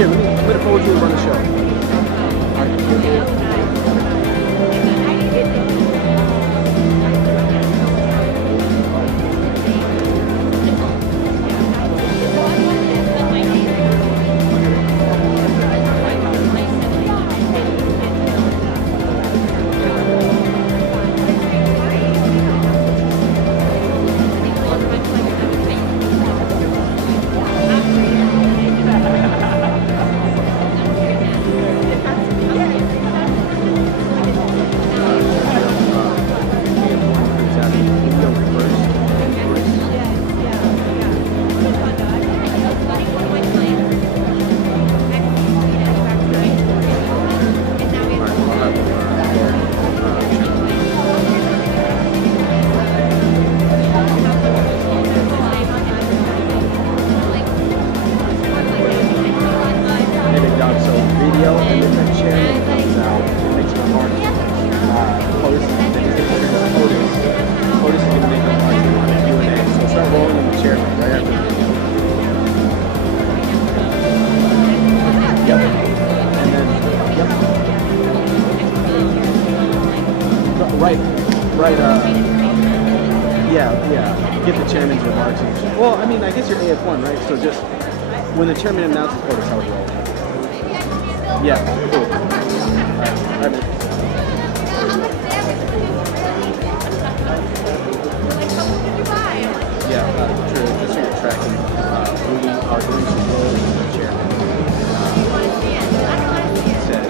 here, let me put it forward to you and run the show. All right. Get the chairman's remarks. Well, I mean, I guess you're AF1, right? So just when the chairman announces POTUS, how it rolls. Yeah, cool. All right, yeah, true. Just so you're tracking who we are going to roll the chairman. Says.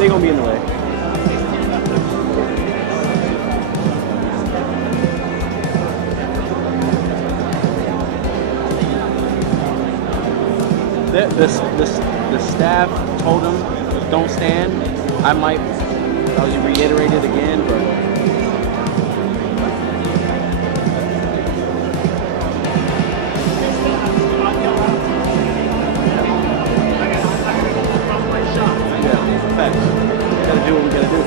They gonna be in the way. The staff told them don't stand. I'll just reiterate it again, but yeah, facts. We gotta do what we gotta do.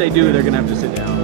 They do, they're gonna have to sit down.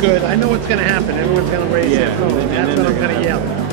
Good. I know what's going to happen. Everyone's going to raise their phone. And that's what I'm going to yell.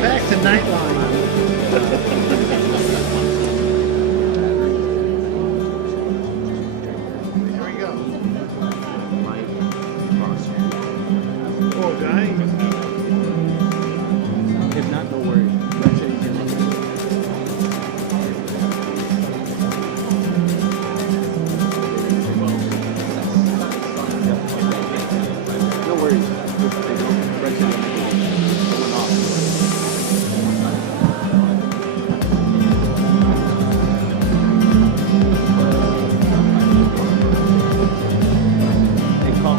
back to Nightline. Here we go. Poor guy. If not, no worries. That's it. No worries. Right side. Going off. Hey, calm.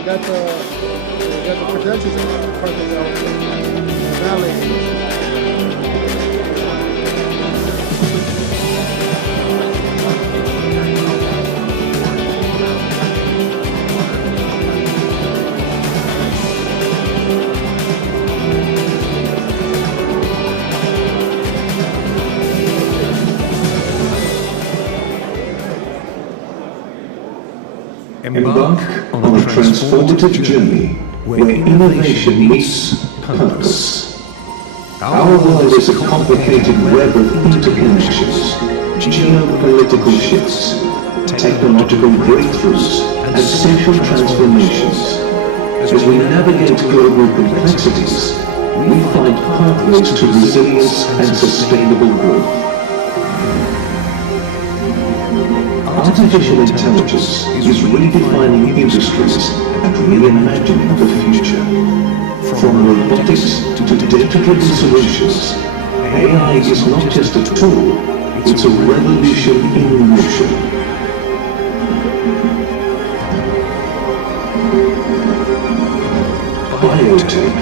We got the credentials in the perfect valley. Embark on a transformative journey where innovation meets purpose. Our world is a complicated web of interconnections, geopolitical shifts, technological breakthroughs, and social transformations. As we navigate global complexities, we find pathways to resilience and sustainable growth. Artificial intelligence is redefining industries and reimagining the future. From robotics to data-driven solutions, AI is not just a tool, it's a revolution in motion. Biotech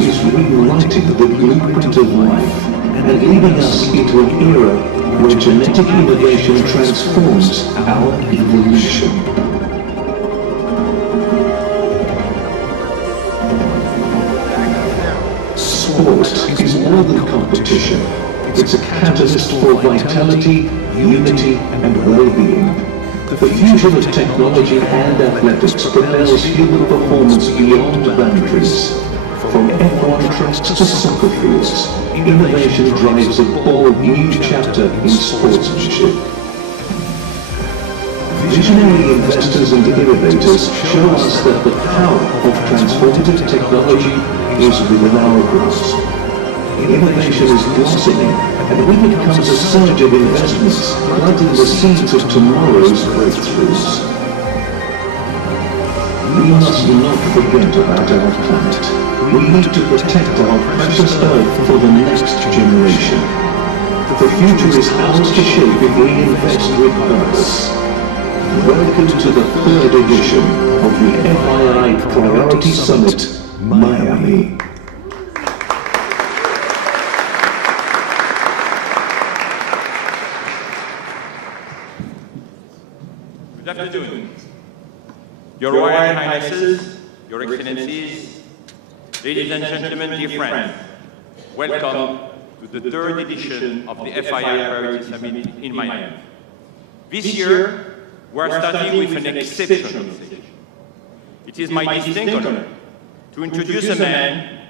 is rewriting the blueprint of life and leading us into an era where genetic innovation transforms our evolution. Sport is more than competition. It's a catalyst for vitality, unity, and well-being. The fusion of technology and athletics propels human performance beyond boundaries. From F1 tracks to soccer fields, innovation drives a bold new chapter in sportsmanship. Visionary investors and innovators show us that the power of transformative technology is within our grasp. Innovation is blossoming, and with it comes a surge of investments, planting the seeds of tomorrow's breakthroughs. We must not forget about our planet. We need to protect our precious Earth for the next generation. The future is ours to shape if we invest with purpose. Welcome to the 3rd edition of the FII Priority Summit, Miami. Good afternoon. Your Royal Highnesses, Your Excellencies, ladies and gentlemen, dear friends, welcome to the 3rd edition of the FII Priority Summit in Miami. This year, we are starting with an exceptional stage. It is my distinct honor to introduce a man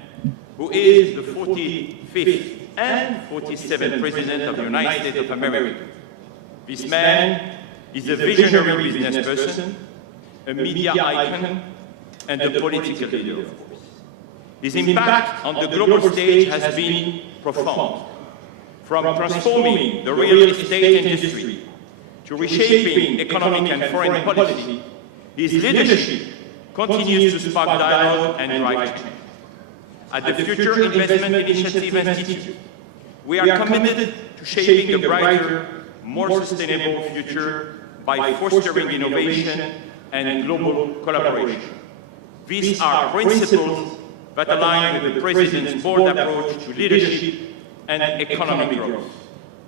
who is the 45th and 47th President of the United States of America. This man is a visionary business person, a media icon, and a political leader, of course. His impact on the global stage has been profound. From transforming the real estate industry to reshaping economic and foreign policy, his leadership continues to spark dialogue and drive change. At the Future Investment Initiative Institute, we are committed to shaping a brighter, more sustainable future by fostering innovation and global collaboration. These are principles that align with the President's bold approach to leadership and economic growth.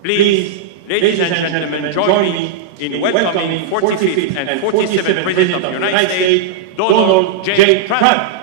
Please, ladies and gentlemen, join me in welcoming 45th and 47th President of the United States, Donald J. Trump.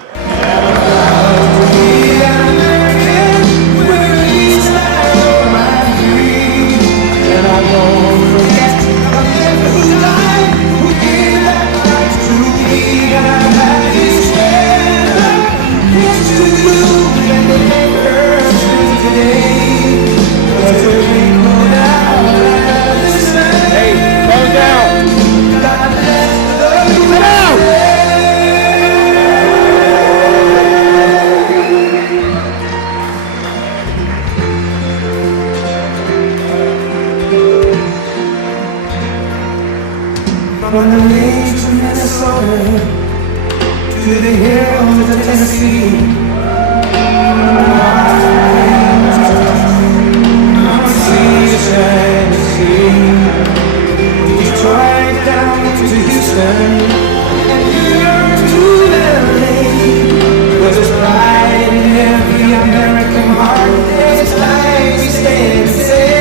From the lakes of Minnesota to the hills of Tennessee, I'm sea to shining sea, Detroit down to Houston, and here to LA. There's a pride in every American heart. There's a life we stand and say.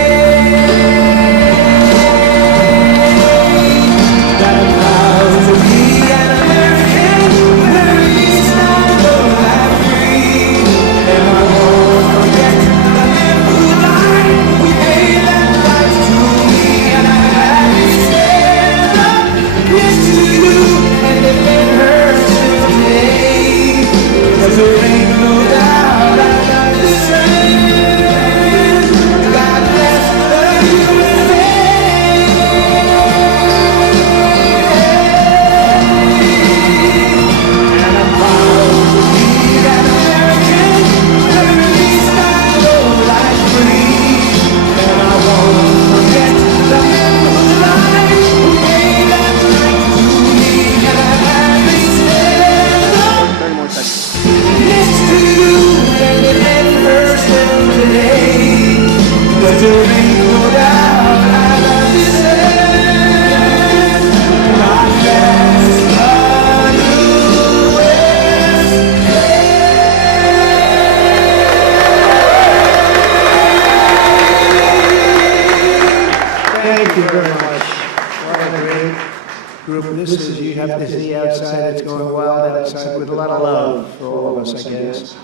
group. This is, you have to see outside, it's going wild outside with a lot of love for all of us, I guess.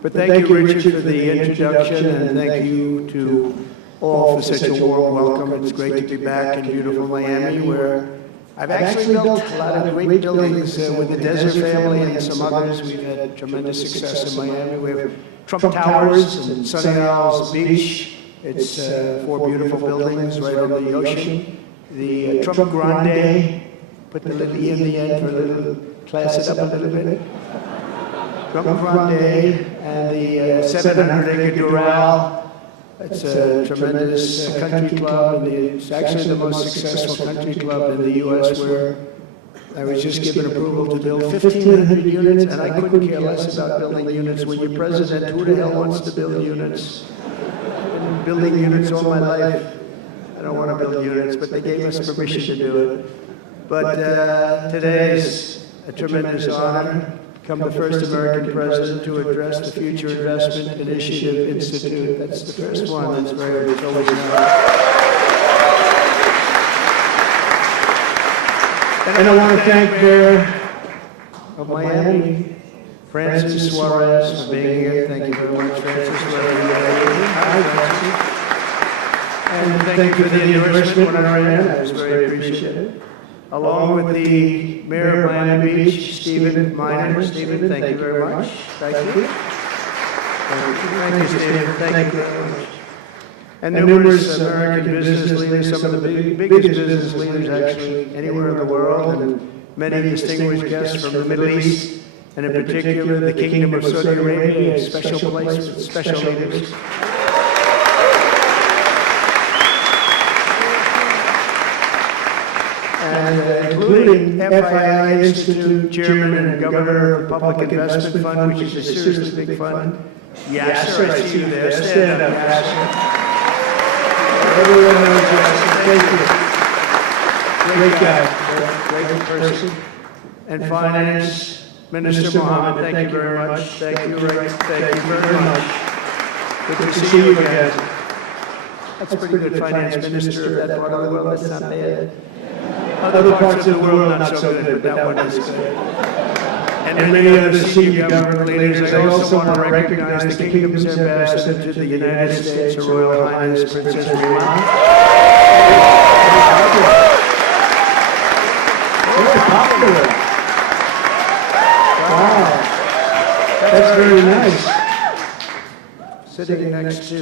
But thank you, Richard, for the introduction, and thank you to all for such a warm welcome. It's great to be back in beautiful Miami, where I've actually built a lot of great buildings with the Desert family and some others. We've had tremendous success in Miami. We have Trump Towers and Sunny Isles Beach. It's 4 beautiful buildings right on the ocean. The Trump Grande, put the little E in the end for a little, class it up a little bit. Trump Grande and the 700-acre Doral. It's a tremendous country club, and it's actually the most successful country club in the U.S., where I was just given approval to build 1,500 units, and I couldn't care less about building units. When you're president, who the hell wants to build units? I've been building units all my life. I don't want to build units, but they gave us permission to do it. But today is a tremendous honor. Become the first American president to address the Future Investment Initiative Institute. That's the first one. That's very, it's always nice. And I want to thank Mayor of Miami, Francis Suarez, for being here. Thank you very much, Francis. Hi, Francis. And thank you for the endorsement when I ran. I was very appreciative. Along with the Mayor of Miami Beach, Stephen Miner. Stephen, thank you very much. Thank you. Thank you, Stephen. Thank you very much. And numerous American business leaders, some of the biggest business leaders actually anywhere in the world, and many distinguished guests from the Middle East, and in particular the Kingdom of Saudi Arabia, a special place with special leaders. And including FII Institute Chairman and Governor of the Public Investment Fund, which is a seriously big fund. Yasser, I see you there. Stand up, Yasser. Everyone knows Yasser. Thank you. Great guy. Great person. And Finance, Minister Mohammed, thank you very much. Thank you, Rick. Thank you very much. Good to see you guys. That's a pretty good Finance Minister of that part of the world. That's not bad. Other parts of the world, not so good, but that one is good. And many other senior government leaders. I also want to recognize the Kingdom's ambassador to the United States, Her Royal Highness Princess Rima. Very popular. Wow. That's very nice. Sitting next to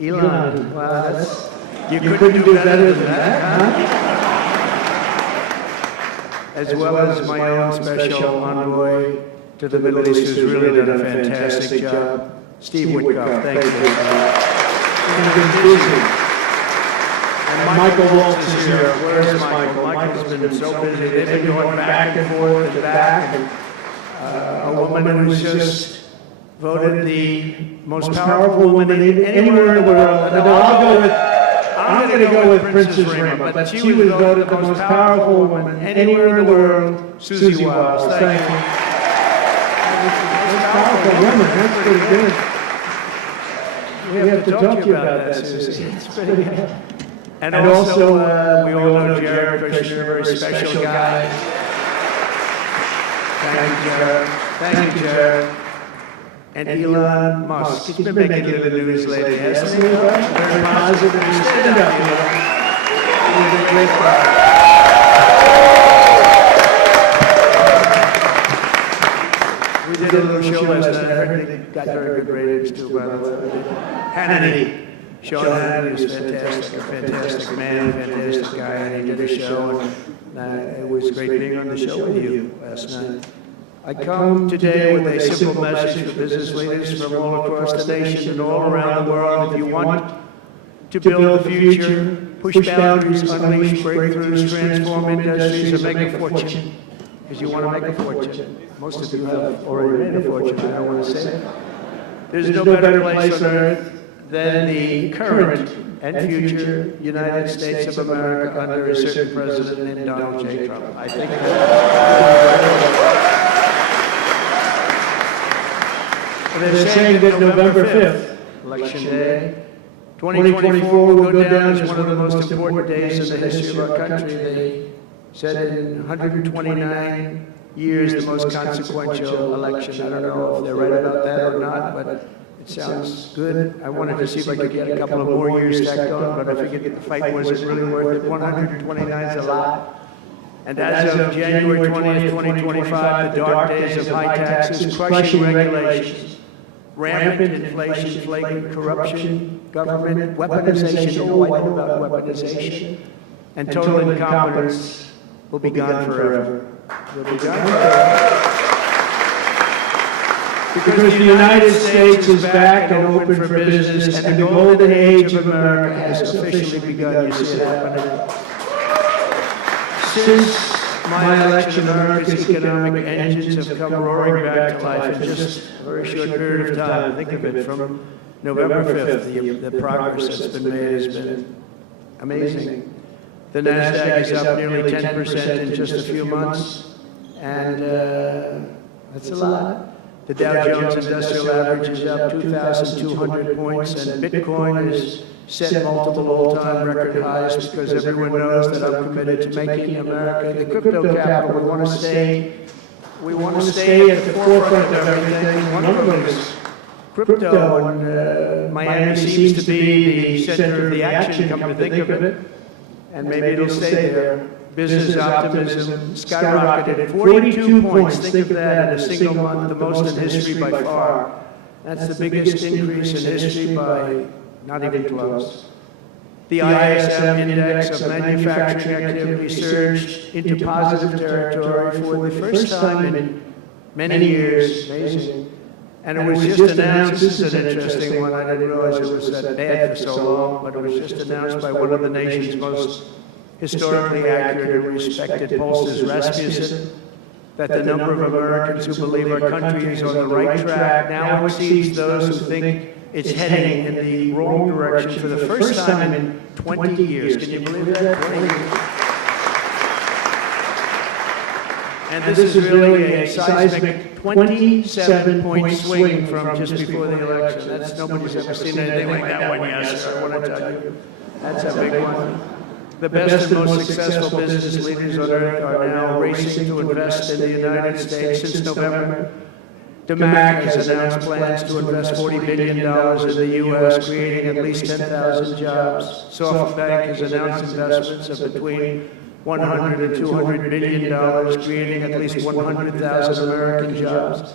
Elon. Wow, that's, you couldn't do better than that, huh? As well as my own special envoy to the Middle East, who's really done a fantastic job, Steve Witkoff. Thank you. And Michael Waltz is here. Where's Michael? Michael's been so busy. They've been going back and forth and back. And a woman who's just voted the most powerful woman anywhere in the world. I'm going to go with Princess Rima, but she was voted the most powerful woman anywhere in the world, Susie Wiles. Thank you. Most powerful woman, that's pretty good. We have to talk to you about that, Susie. It's pretty good. And also, we all know Jared Kushner, a very special guy. Thank you, Jared. Thank you, Jared. And Elon Musk. He's been making it in the news lately, hasn't he? Very positive. Stand up, Elon. He's a great guy. We did a little show last night. I heard they got very good ratings too, by the way. Hannity. Sean Hannity was fantastic. A fantastic man, fantastic guy. And he did a show. And it was great being on the show with you last night. I come today with a simple message for business leaders from all across the nation and all around the world. If you want to build the future, push boundaries, unleash breakthroughs, transform industries, and make a fortune, because you want to make a fortune. Most of you have already made a fortune, I don't want to say it. There's no better place on earth than the current and future United States of America under a certain president named Donald J. Trump. I think they're saying that November 5th, Election Day, 2024 will go down as one of the most important days in the history of our country. said in 129 years, the most consequential election. I don't know if they're right about that or not, but it sounds good. I wanted to see if I could get a couple of more years stacked on, but I figured the fight wasn't really worth it. 129 is a lot. And as of January 20th, 2025, the dark days of high taxes, crushing regulations, rampant inflation, flagrant corruption, government weaponization, oh, I know about weaponization, and total incompetence will be gone forever. Will be gone forever. Because the United States is back and open for business, and the golden age of America has officially begun. You see it happening. Since my election, America's economic engines have come roaring back to life in just a very short period of time. Think of it, from November 5th, the progress that's been made has been amazing. The NASDAQ is up nearly 10% in just a few months, and that's a lot. The Dow Jones Industrial Average is up 2,200 points, and Bitcoin has set multiple all-time record highs because everyone knows that I'm committed to making America the crypto capital. We want to stay at the forefront of everything. One of them is crypto, and Miami seems to be the center of the action, come to think of it, and maybe it'll stay there. Business optimism skyrocketed 42 points. Think of that in a single month, the most in history by far. That's the biggest increase in history by not even close. The ISM index of manufacturing activity surged into positive territory for the first time in many years. Amazing. And it was just announced, this is an interesting one, I didn't realize it was that bad for so long, but it was just announced by one of the nation's most historically accurate and respected pollsters, Rasmussen, that the number of Americans who believe our country is on the right track now exceeds those who think it's heading in the wrong direction for the first time in 20 years. Can you believe that? 20 years. And this is really a seismic 27-point swing from just before the election. Nobody's ever seen anything like that one, yes, sir. I want to tell you. That's a big one. The best and most successful business leaders on earth are now racing to invest in the United States. Since November, DMAC has announced plans to invest $40 billion in the U.S., creating at least 10,000 jobs. SoftBank has announced investments of between $100 and $200 billion, creating at least 100,000 American jobs.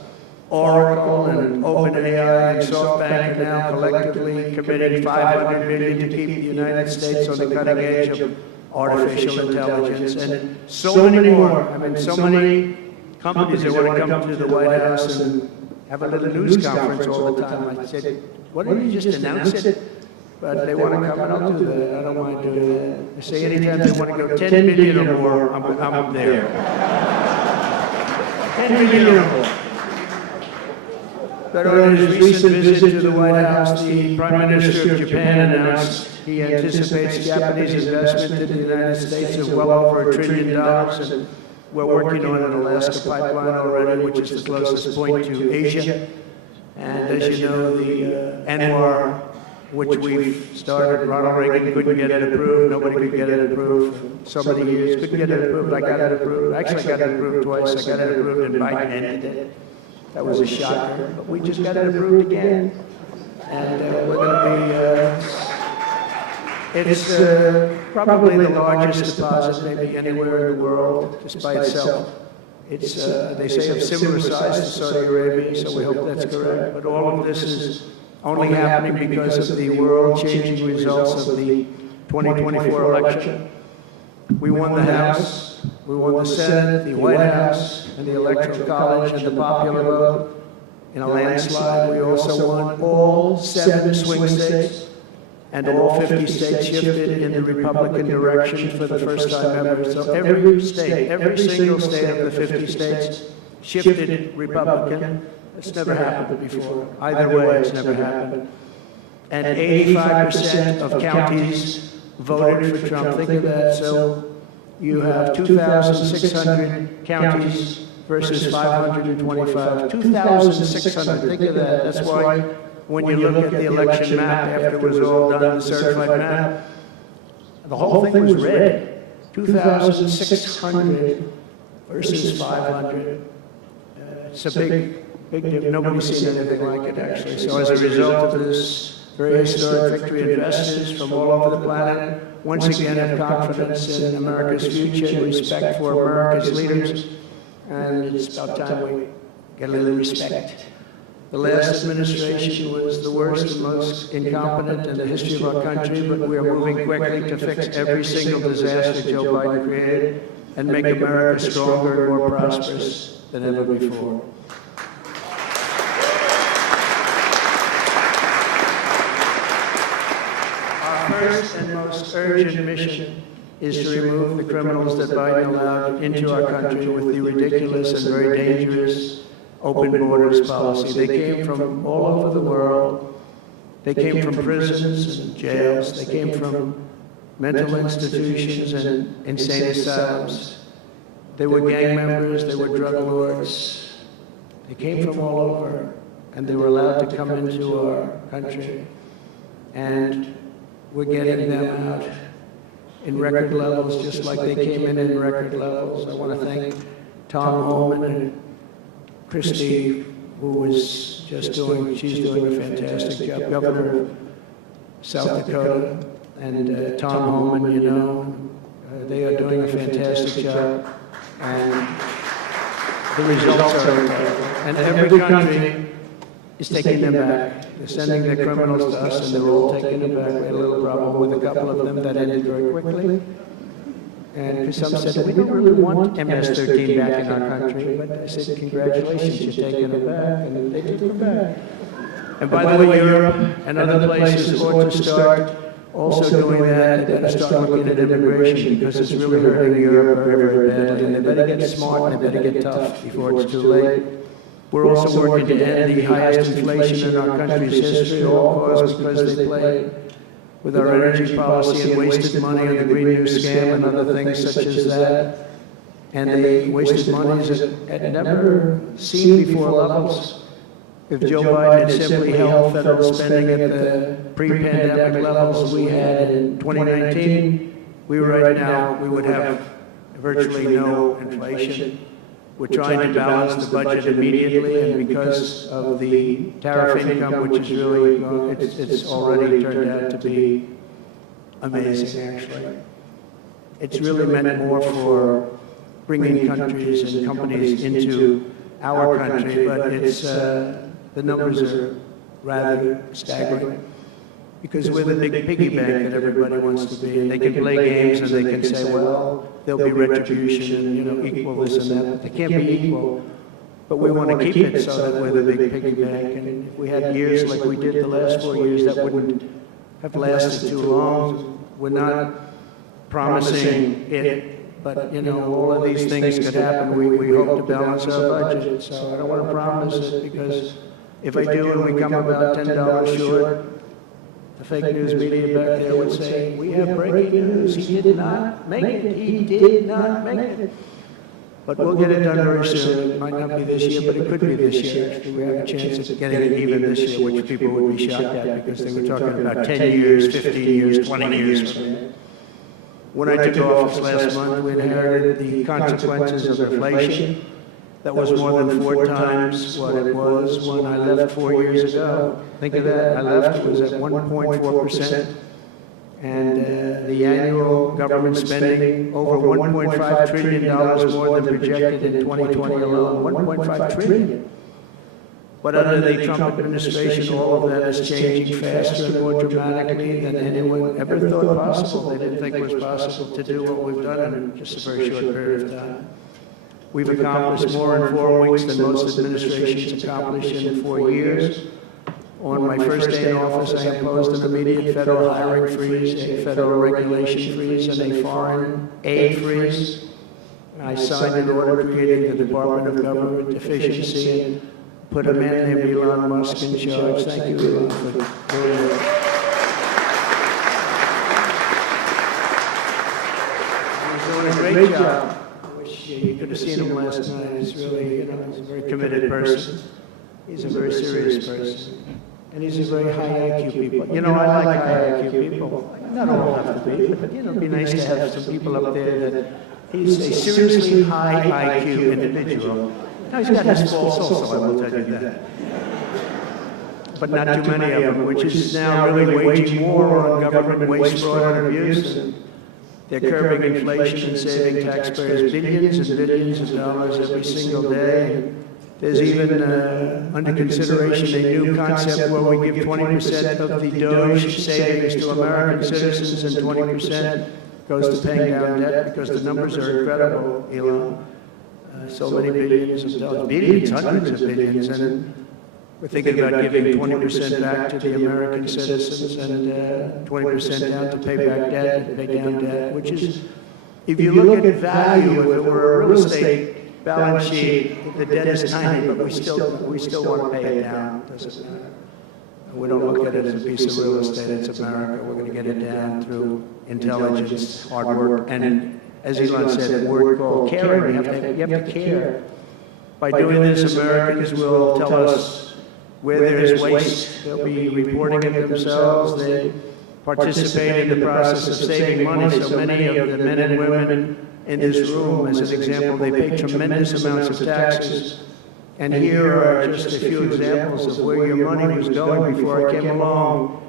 Oracle and OpenAI and SoftBank are now collectively committing $500 billion to keep the United States on the cutting edge of artificial intelligence, and so many more. I mean, so many companies that want to come to the White House and have a little news conference all the time. I said, why don't you just announce it? But they want to come, and I'll do that. I don't mind doing that. I say anytime they want to go 10 million or more, I'm there. 10 million or more. But on his recent visit to the White House, the Prime Minister of Japan announced he anticipates Japanese investment in the United States of well over $1 trillion, and we're working on an Alaska pipeline already, which is the closest point to Asia. And as you know, the ANWR, which we've started, Ronald Reagan couldn't get it approved, nobody could get it approved for so many years, couldn't get it approved, I got it approved, actually I got it approved twice, I got it approved and Biden ended it. That was a shocker, but we just got it approved again. And we're going to be, it's probably the largest deposit maybe anywhere in the world, just by itself. It's, they say, of similar size to Saudi Arabia, so we hope that's correct. But all of this is only happening because of the world-changing results of the 2024 election. We won the House, we won the Senate, the White House, and the Electoral College, and the popular vote in a landslide. We also won all 7 swing states, and all 50 states shifted in the Republican direction for the first time ever. So every state, every single state of the 50 states shifted Republican. It's never happened before. Either way, it's never happened. And 85% of counties voted for Trump. Think of that. So you have 2,600 counties versus 525. 2,600. Think of that. That's why when you look at the election map after it was all done, the certified map, the whole thing was red. 2,600 versus 500. It's a big deal. Nobody's seen anything like it, actually. So as a result of this very historic victory, investors from all over the planet once again have confidence in America's future and respect for America's leaders. And it's about time we get a little respect. The last administration was the worst and most incompetent in the history of our country, but we are moving quickly to fix every single disaster Joe Biden created and make America stronger and more prosperous than ever before. Our first and most urgent mission is to remove the criminals that Biden allowed into our country with the ridiculous and very dangerous open borders policy. They came from all over the world. They came from prisons and jails. They came from mental institutions and insane asylums. They were gang members. They were drug lords. They came from all over, and they were allowed to come into our country. And we're getting them out in record levels, just like they came in record levels. I want to thank Tom Homan and Christie, who was just she's doing a fantastic job, Governor of South Dakota, and Tom Homan, you know, they are doing a fantastic job, and the results are incredible. And every country is taking them back. They're sending their criminals to us, and they're all taking them back. We had a little problem with a couple of them that ended very quickly. And some said, we don't really want MS-13 back in our country. But I said, congratulations, you're taking them back. And they took them back. And by the way, Europe and other places ought to start also doing that. They better start looking at immigration, because it's really hurting Europe very, very badly. And they better get smart and they better get tough before it's too late. We're also working to end the highest inflation in our country's history, all caused because they played with our energy policy and wasted money on the Green New Scam and other things such as that. And they wasted money at never seen before levels. If Joe Biden had simply held federal spending at the pre-pandemic levels we had in 2019, we would have virtually no inflation. We're trying to balance the budget immediately, and because of the tariff income, which is really, it's already turned out to be amazing, actually. It's really meant more for bringing countries and companies into our country, but it's, the numbers are rather staggering. Because we're the big piggy bank that everybody wants to be. And they can play games and they can say, well, there'll be retribution and, you know, equal this and that. But they can't be equal. But we want to keep it so that we're the big piggy bank. And if we had years like we did the last 4 years, that wouldn't have lasted too long. We're not promising it, but, you know, all of these things could happen. We hope to balance our budget. So I don't want to promise it, because if I do and we come about $10 short, the fake news media back there would say, we have breaking news. He did not make it. He did not make it. But we'll get it done very soon. It might not be this year, but it could be this year. Actually, we have a chance of getting it even this year, which people would be shocked at, because they were talking about 10 years, 15 years, 20 years from now. When I took office last month, we inherited the consequences of inflation. That was more than 4 times what it was when I left 4 years ago. Think of that. I left, it was at 1.4%. And the annual government spending over $1.5 trillion more than projected in 2020 alone. 1.5 trillion. But under the Trump administration, all of that is changing faster and more dramatically than anyone ever thought possible. They didn't think it was possible to do what we've done in just a very short period of time. We've accomplished more in 4 weeks than most administrations accomplished in 4 years. On my first day in office, I imposed an immediate federal hiring freeze, a federal regulation freeze, and a foreign aid freeze. I signed an order creating the Department of Government Efficiency and put a man named Elon Musk in charge. Thank you, Elon, for doing that. He's doing a great job. You could have seen him last night. He's really, you know, he's a very committed person. He's a very serious person. and these are very high IQ people. You know, I like high IQ people. Not all have to be, but you know, it'd be nice to have some people up there that he's a seriously high IQ individual. Now, he's got his faults also, I will tell you that. But not too many of them, which is now really waging war on government waste, fraud, and abuse. And they're curbing inflation and saving taxpayers billions and billions of dollars every single day. And there's even under consideration a new concept where we give 20% of the Doge savings to American citizens and 20% goes to paying down debt, because the numbers are incredible, Elon. So many billions of dollars, billions, hundreds of billions, and we're thinking about giving 20% back to the American citizens and 20% down to pay back debt and pay down debt, which is, if you look at value, if it were a real estate balance sheet, the debt is tiny, but we still want to pay it down. Doesn't matter. We don't look at it as a piece of real estate. It's America. We're going to get it down through intelligence, hard work, and as Elon said, a word called caring. You have to care. By doing this, Americans will tell us where there's waste. They'll be reporting it themselves. They participate in the process of saving money. So many of the men and women in this room, as an example, they pay tremendous amounts of taxes. And here are just a few examples of where your money was going before I came along.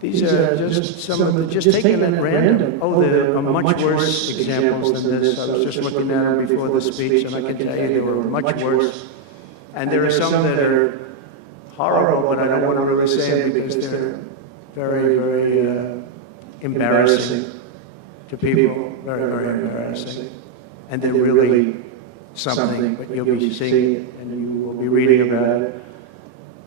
These are just some of the, just taken at random. Oh, there are much worse examples than this. I was just looking at them before the speech, and I can tell you they were much worse. And there are some that are horrible, but I don't want to really say them because they're very, very embarrassing to people. Very, very embarrassing. And they're really something, but you'll be seeing it and you will be reading about it.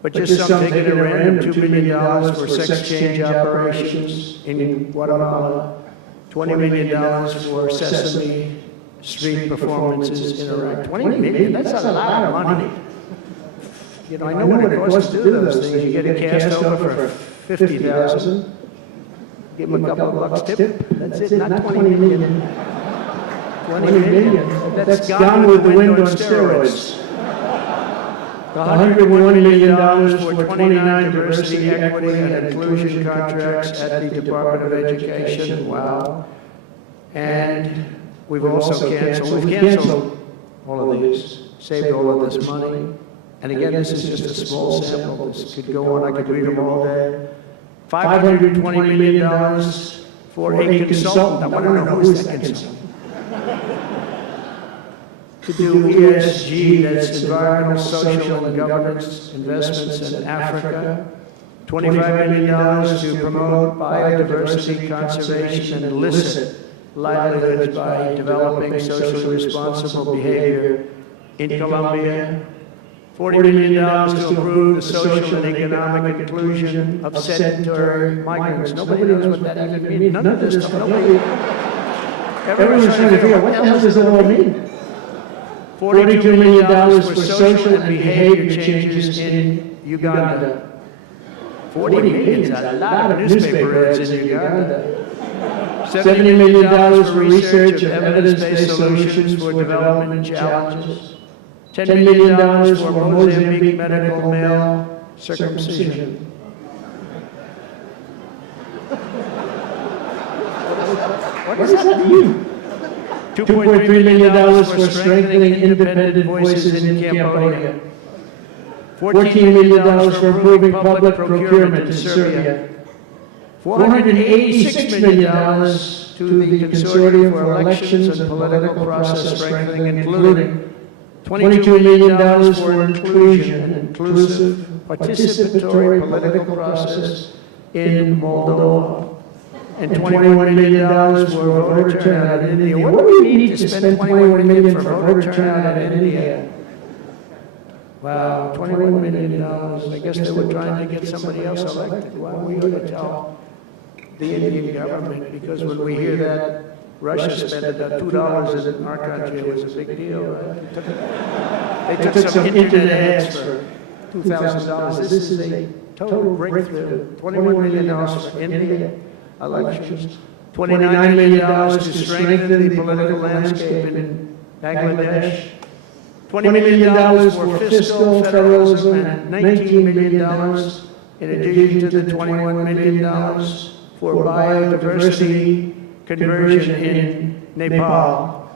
But just some taken at random, $2 million for sex change operations in Guatemala, $20 million for Sesame Street performances in Iraq. $20 million, that's a lot of money. You know, I know what it costs to do those things. You get a cast over for $50,000, give them a couple of bucks tip, that's it, not $20 million. $20 million, that's Gone with the Wind on steroids. $101 million for 29 diversity, equity, and inclusion contracts at the Department of Education. Wow. And we've also canceled all of these, saved all of this money. And again, this is just a small sample. This could go on, I could read them all day. $520 million for a consultant. I want to know who's that consultant. To do ESG, that's environmental, social, and governance investments in Africa. $25 million to promote biodiversity conservation and illicit livelihoods by developing socially responsible behavior in Colombia. $40 million to improve the social and economic inclusion of sedentary migrants. Nobody knows what that even means. None of this stuff. Everyone's trying to figure out what the hell does it all mean. $42 million for social and behavior changes in Uganda. 40 million is a lot of newspaper ads in Uganda. $70 million for research of evidence-based solutions for development challenges. $10 million for Mozambique medical male circumcision. What does that mean? $2.3 million for strengthening independent voices in Cambodia. $14 million for improving public procurement in Serbia. $486 million to the Consortium for Elections and Political Process Strengthening, including $22 million for inclusion and inclusive participatory political process in Moldova. And $21 million for voter turnout in India. What do we need to spend $21 million for voter turnout in India? Wow, $21 million. I guess they were trying to get somebody else elected. Why we ought to tell the Indian government, because when we hear that Russia spent about $2 in our country, it was a big deal. Right? They took some internet ads for $2,000. This is a total breakthrough. $21 million for India elections. $29 million to strengthen the political landscape in Bangladesh. $20 million for fiscal federalism and $19 million in addition to the $21 million for biodiversity conversion in Nepal,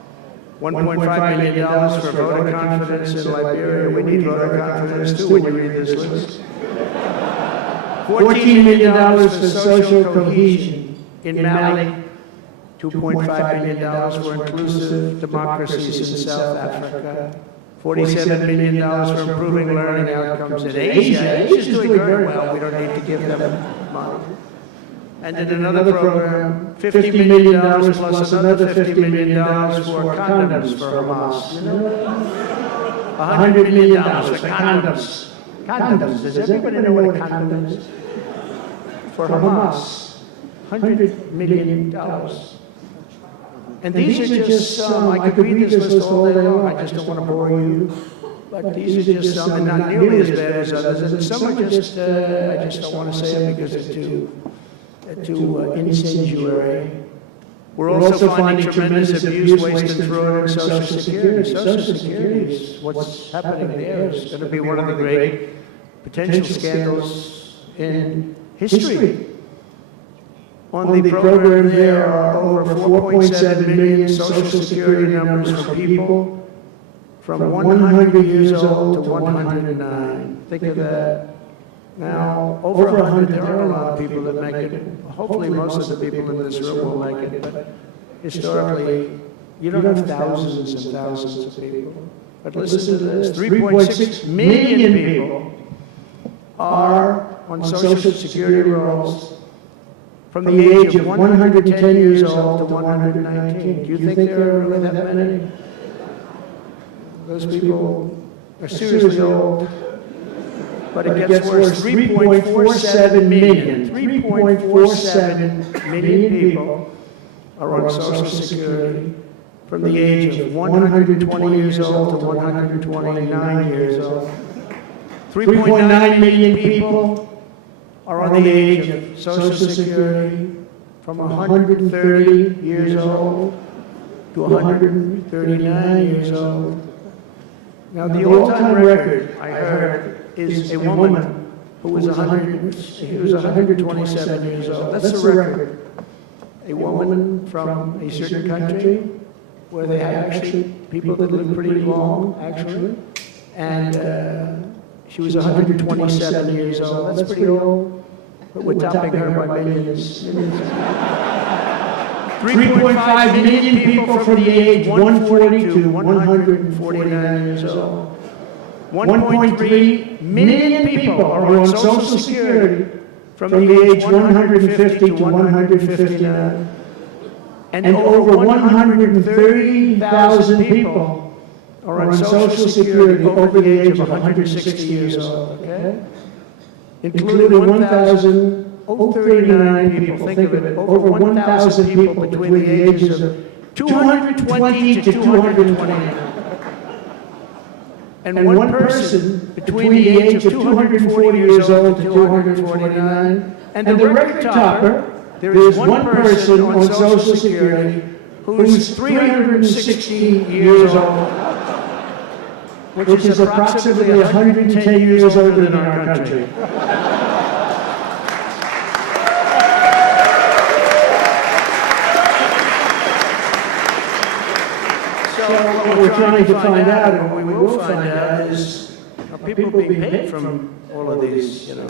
$1.5 million for voter confidence in Liberia. We need voter confidence too when you read this list. $14 million for social cohesion in Mali, $2.5 million for inclusive democracies in South Africa, $47 million for improving learning outcomes in Asia. Asia's doing very well. We don't need to give them money. And then another program, $50 million plus another $50 million for condoms for Hamas. You know, $100 million for condoms. Condoms. Does everybody know what a condom is? For Hamas. $100 million. And these are just some, I could read this list all day long, I just don't want to bore you. But these are just some, and not nearly as bad as others. And some are just, I just don't want to say them because they're too incendiary. We're also finding tremendous abuse, waste, and fraud in Social Security. Social Security is what's happening there is going to be one of the great potential scandals in history. On the program, there are over 4.7 million Social Security numbers for people from 100 years old to 109. Think of that. Now, over 100, there are a lot of people that make it. Hopefully, most of the people in this room will make it. But historically, you don't have thousands and thousands of people. But listen to this, 3.6 million people are on Social Security rolls from the age of 110 years old to 119. Do you think there are really that many? Those people are seriously old. But it gets worse. 3.47 million. 3.47 million people are on Social Security from the age of 120 years old to 129 years old. 3.9 million people are on the age of Social Security from 130 years old to 139 years old. Now, the all-time record, I heard, is a woman who was 127 years old. That's the record. A woman from a certain country where they have actually people that live pretty long, actually, and she was 127 years old. That's pretty old, but we're topping her by millions. 3.5 million people from the age 140 to 149 years old. 1.3 million people are on Social Security from the age 150 to 159. And over 130,000 people are on Social Security over the age of 160 years old, okay? Including 1,039 people, think of it, over 1,000 people between the ages of 220 to 229. And one person between the age of 240 years old to 249. And the record topper, there is one person on Social Security who's 360 years old, which is approximately 110 years older than our country. What we're trying to find out, and what we will find out, is are people being paid from all of these, you know,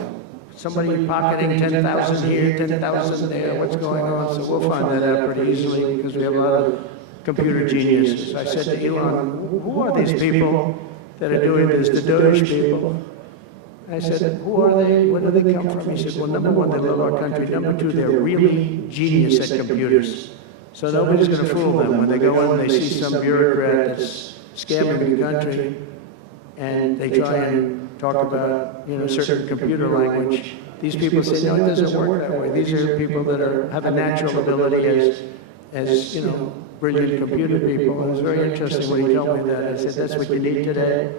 somebody pocketing 10,000 here, 10,000 there, what's going on? So we'll find that out pretty easily because we have a lot of computer geniuses. I said to Elon, who are these people that are doing this, the Doge people? I said, who are they? Where do they come from? He said, well, number one, they love our country. Number two, they're really genius at computers. So nobody's going to fool them when they go in and they see some bureaucrat that's scamming the country, and they try and talk about, you know, certain computer language. These people say, no, it doesn't work that way. These are people that have a natural ability as you know, brilliant computer people. And it was very interesting when he told me that. I said, that's what you need today.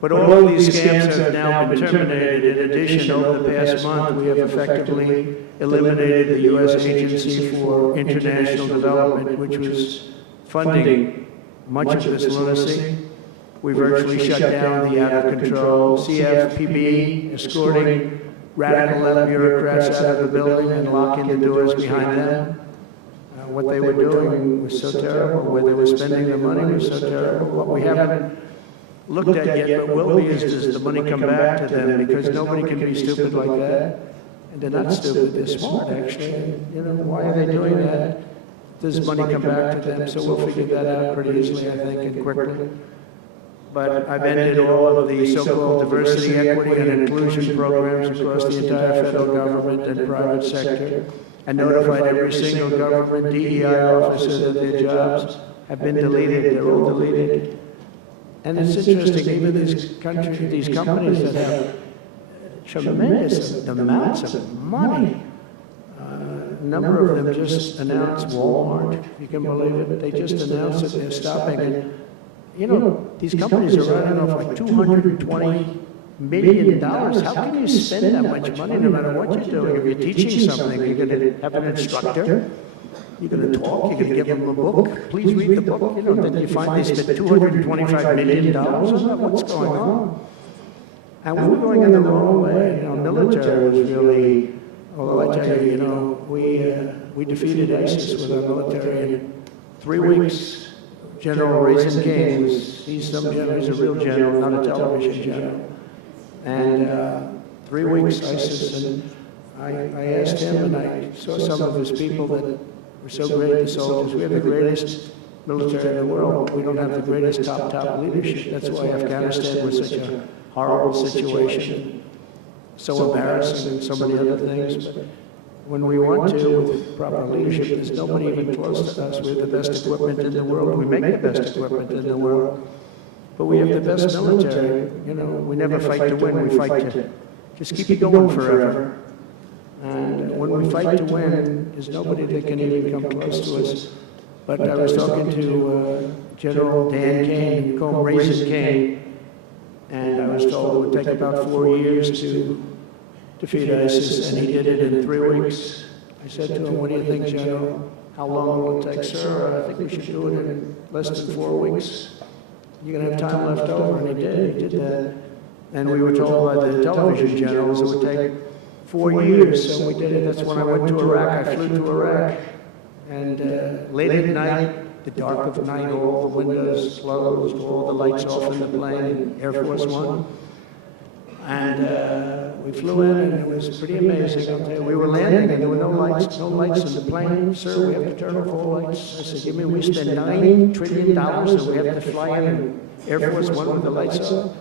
But all of these scams have now been terminated. In addition, over the past month, we have effectively eliminated the U.S. Agency for International Development, which was funding much of this lunacy. We virtually shut down the out-of-control CFPB, escorting radical left bureaucrats out of the building and locking the doors behind them. What they were doing was so terrible. Where they were spending the money was so terrible. What we haven't looked at yet, but will be, is does the money come back to them? Because nobody can be stupid like that. And they're not stupid, they're smart, actually. You know, why are they doing that? Does money come back to them? So we'll figure that out pretty easily, I think, and quickly. But I've ended all of the so-called diversity, equity, and inclusion programs across the entire federal government and private sector, and notified every single government DEI officer that their jobs have been deleted. They're all deleted. And it's interesting, even these companies that have tremendous amounts of money. A number of them just announced, Walmart, if you can believe it, they just announced that they're stopping. And, you know, these companies are running off like $220 million. How can you spend that much money no matter what you're doing? If you're teaching something, you're going to have an instructor, you're going to talk, you're going to give them a book. Please read the book. You know, then you find they spent $225 million on that. What's going on? And we were going in the wrong way. You know, military was really, although I tell you, you know, we defeated ISIS with our military in 3 weeks. General Raisin King, he's a real general, not a television general. And 3 weeks ISIS, and I asked him, and I saw some of his people that were so great, the soldiers. We have the greatest military in the world. We don't have the greatest top leadership. That's why Afghanistan was such a horrible situation, so embarrassing, and so many other things. But when we want to, with proper leadership, there's nobody even close to us. We have the best equipment in the world. We make the best equipment in the world. But we have the best military. You know, we never fight to win. We fight to just keep it going forever. And when we fight to win, there's nobody that can even come close to us. But I was talking to General Dan Kane, we call him Raisin Kane, and I was told it would take about 4 years to defeat ISIS, and he did it in 3 weeks. I said to him, what do you think, General? How long will it take, sir? I think we should do it in less than 4 weeks. You're going to have time left over, and he did that. And we were told by the television generals it would take 4 years, so we did it. That's when I went to Iraq. I flew to Iraq, and late at night, the dark of night, all the windows closed, all the lights off in the plane, Air Force One. And we flew in, and it was pretty amazing. I'll tell you, we were landing, and there were no lights in the plane. Sir, we have to turn off all lights. I said, we spend $9 trillion, and we have to fly in Air Force One with the lights off.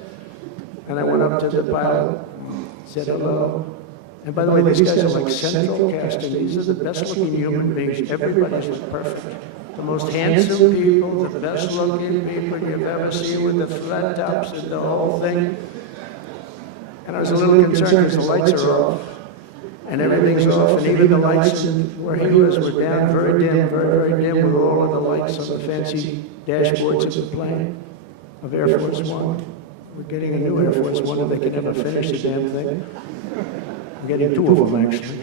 And I went up to the pilot, said hello. And by the way, these guys are like central casting. These are the best-looking human beings. Everybody's like perfect. The most handsome people, the best-looking people you've ever seen with the flat tops and the whole thing. And I was a little concerned because the lights are off, and everything's off, and even the lights where he was were down, very dim, very dim, with all of the lights on the fancy dashboards of the plane, of Air Force One. We're getting a new Air Force One, and they can never finish the damn thing. I'm getting 2 of them, actually.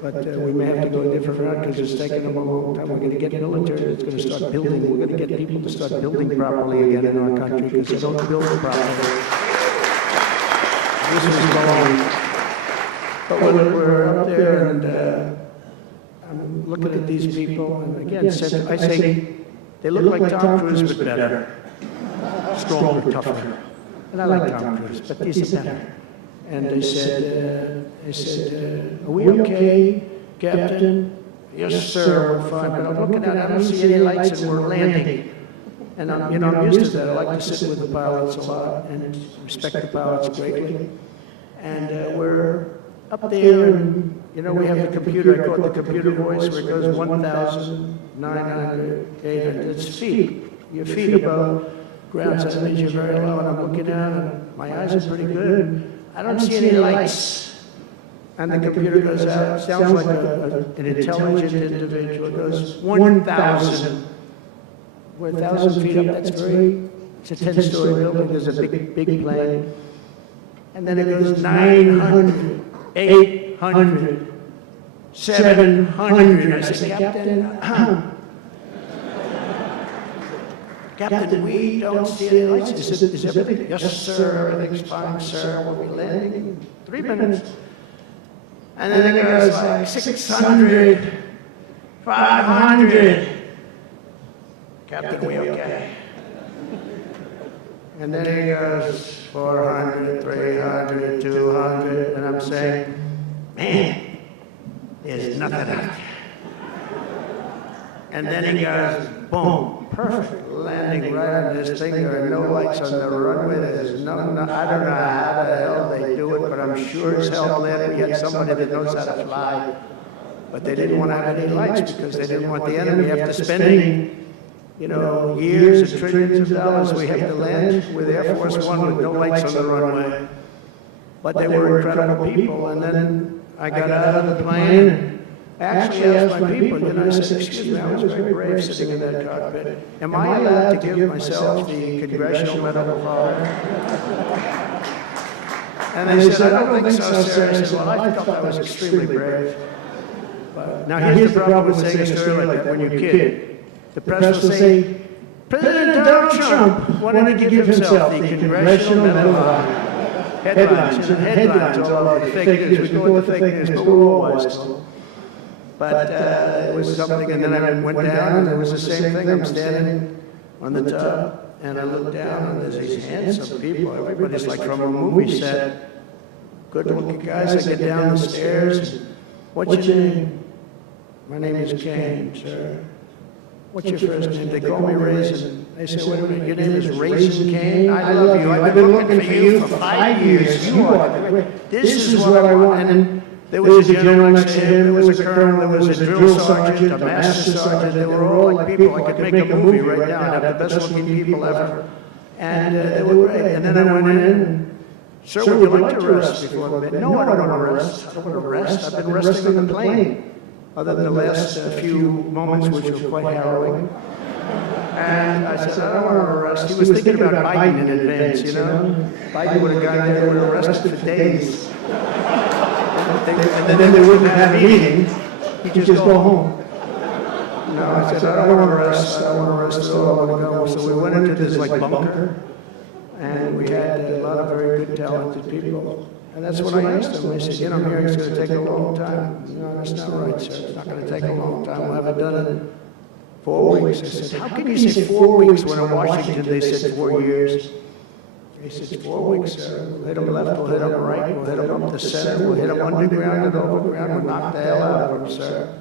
But we may have to go a different route because it's taking them a long time. We're going to get military that's going to start building. We're going to get people to start building properly again in our country because they don't build properly. This is long. But we're up there, and I'm looking at these people, and again, I say they look like Tom Cruise, but better. Stronger, tougher. And I like Tom Cruise, but these are better. And they said, are we okay, Captain? Yes, sir, we're fine. But I'm looking out, I don't see any lights, and we're landing. And I'm used to that. I like to sit with the pilots a lot and respect the pilots greatly. And we're up there, and we have the computer. I call it the computer voice, where it goes 1,900, 800. It's feet. Your feet above ground, so that means you're very low. And I'm looking down, and my eyes are pretty good. I don't see any lights. And the computer goes out. It sounds like an intelligent individual. It goes 1,000. We're 1,000 feet up. It's a 10-story building. There's a big plane. And then it goes 900, 800, 700. I said, Captain, we don't see any lights. Is everything? Yes, sir, everything's fine, sir. We'll be landing in 3 minutes. And then it goes like 600, 500. Captain, we okay? And then he goes 400, 300, 200, and I'm saying, man, there's nothing out there. And then he goes, boom, perfect landing right on this thing. There are no lights on the runway. There's no, I don't know how the hell they do it, but I'm sure as hell glad we had somebody that knows how to fly. But they didn't want to have any lights because they didn't want the enemy after spending, you know, years and trillions of dollars. We have to land with Air Force One with no lights on the runway. But they were incredible people. And then I got out of the plane and actually asked my people, and I said, excuse me, I was very brave sitting in that cockpit. Am I allowed to give myself the Congressional Medal of Honor? And they said, I don't think so, sir. I said, well, I thought that was extremely brave. But now here's the problem with saying a story like that when you're a kid. The press will say, President Donald Trump wanted to give himself the Congressional Medal of Honor. Headlines all over the fake news. We go with the fake news, but we're all wise. But it was something, and then I went down, and it was the same thing. I'm standing on the top, and I look down, and there's these handsome people. Everybody's like from a movie set. Good-looking guys. I get down the stairs. What's your name? My name is Kane, sir. What's your first name? They call me Raisin. They say, wait a minute, your name is Raisin Kane? I love you. I've been looking for you for 5 years. You are. This is what I want. And there was a general next to him, there was a colonel, there was a drill sergeant, a master sergeant. They were all like people. I could make a movie right now. I'd have the best looking people ever. And they were great. And then I went in and, sir, would you like to rest before bed? No, I don't want to rest. I don't want to rest. I've been resting on the plane. Other than the last few moments, which were quite harrowing. And I said, I don't want to rest. He was thinking about Biden in advance, you know? Biden would have gone there, would have rested for days. And then they wouldn't have a meeting. He'd just go home. No, I said, I don't want to rest. I don't want to rest at all. I want to go. So we went into this like bunker. And we had a lot of very good, talented people. And that's when I asked them. I said, you know, I'm hearing it's going to take a long time. No, that's not right, sir. It's not going to take a long time. We'll have it done in 4 weeks. I said, how can you say 4 weeks when in Washington they said 4 years? He said, 4 weeks, sir. We'll hit them left, we'll hit them right, we'll hit them up the center, we'll hit them underground and overground, we'll knock the hell out of them, sir.